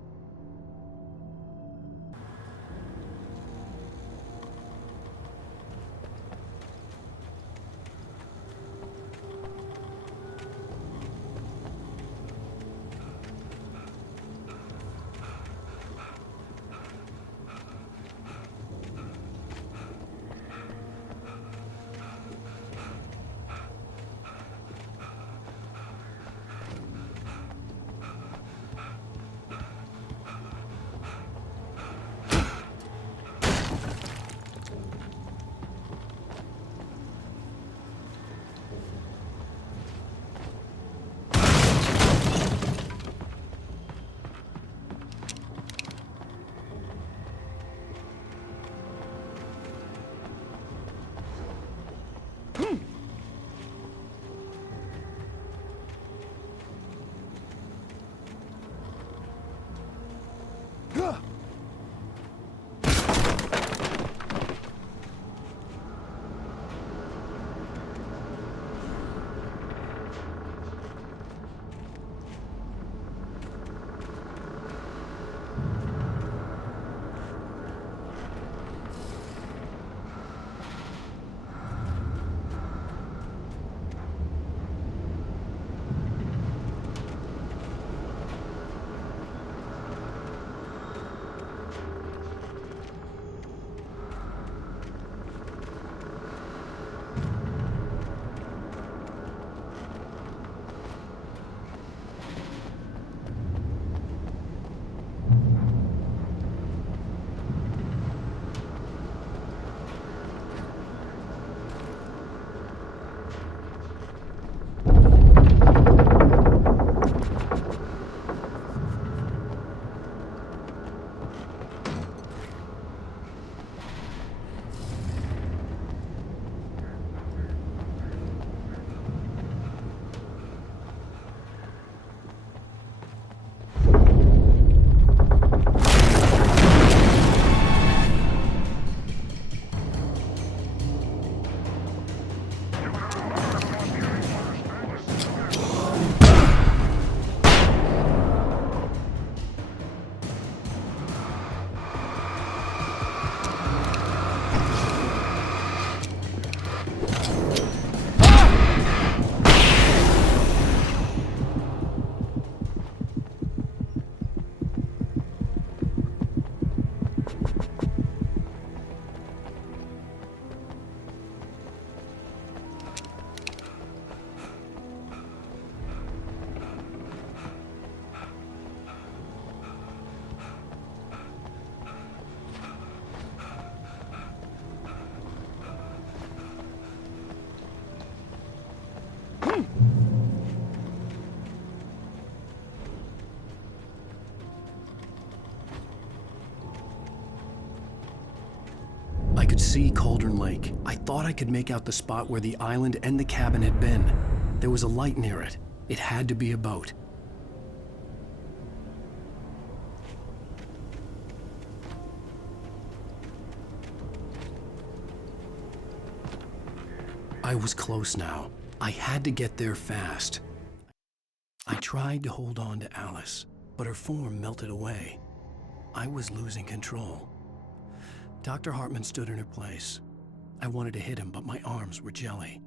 I could see Cauldron Lake. I thought I could make out the spot where the island and the cabin had been. There was a light near it. It had to be a boat. I was close now. I had to get there fast. I tried to hold on to Alice, but her form melted away. I was losing control. Dr. Hartman stood in her place. I wanted to hit him, but my arms were jelly.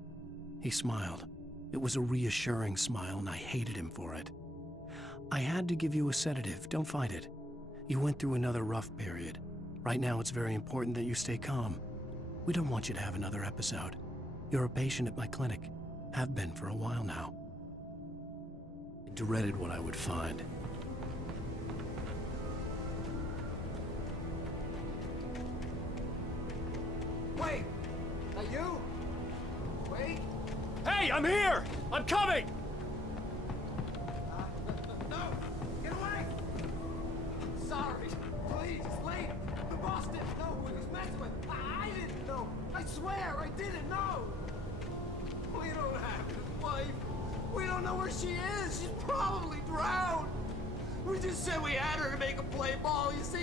He smiled. It was a reassuring smile, and I hated him for it. I had to give you a sedative. Don't fight it. You went through another rough period. Right now, it's very important that you stay calm. We don't want you to have another episode. You're a patient at my clinic. Have been for a while now. I dreaded what I would find. Wait! Are you? Wait! Hey, I'm here! I'm coming! No! Get away! Sorry. Please, leave. The boss didn't know who he was messing with. I I swear, I didn't know. We don't have his wife. We don't know where she is. She's probably drowned. We just said we had her to make a play ball. You see?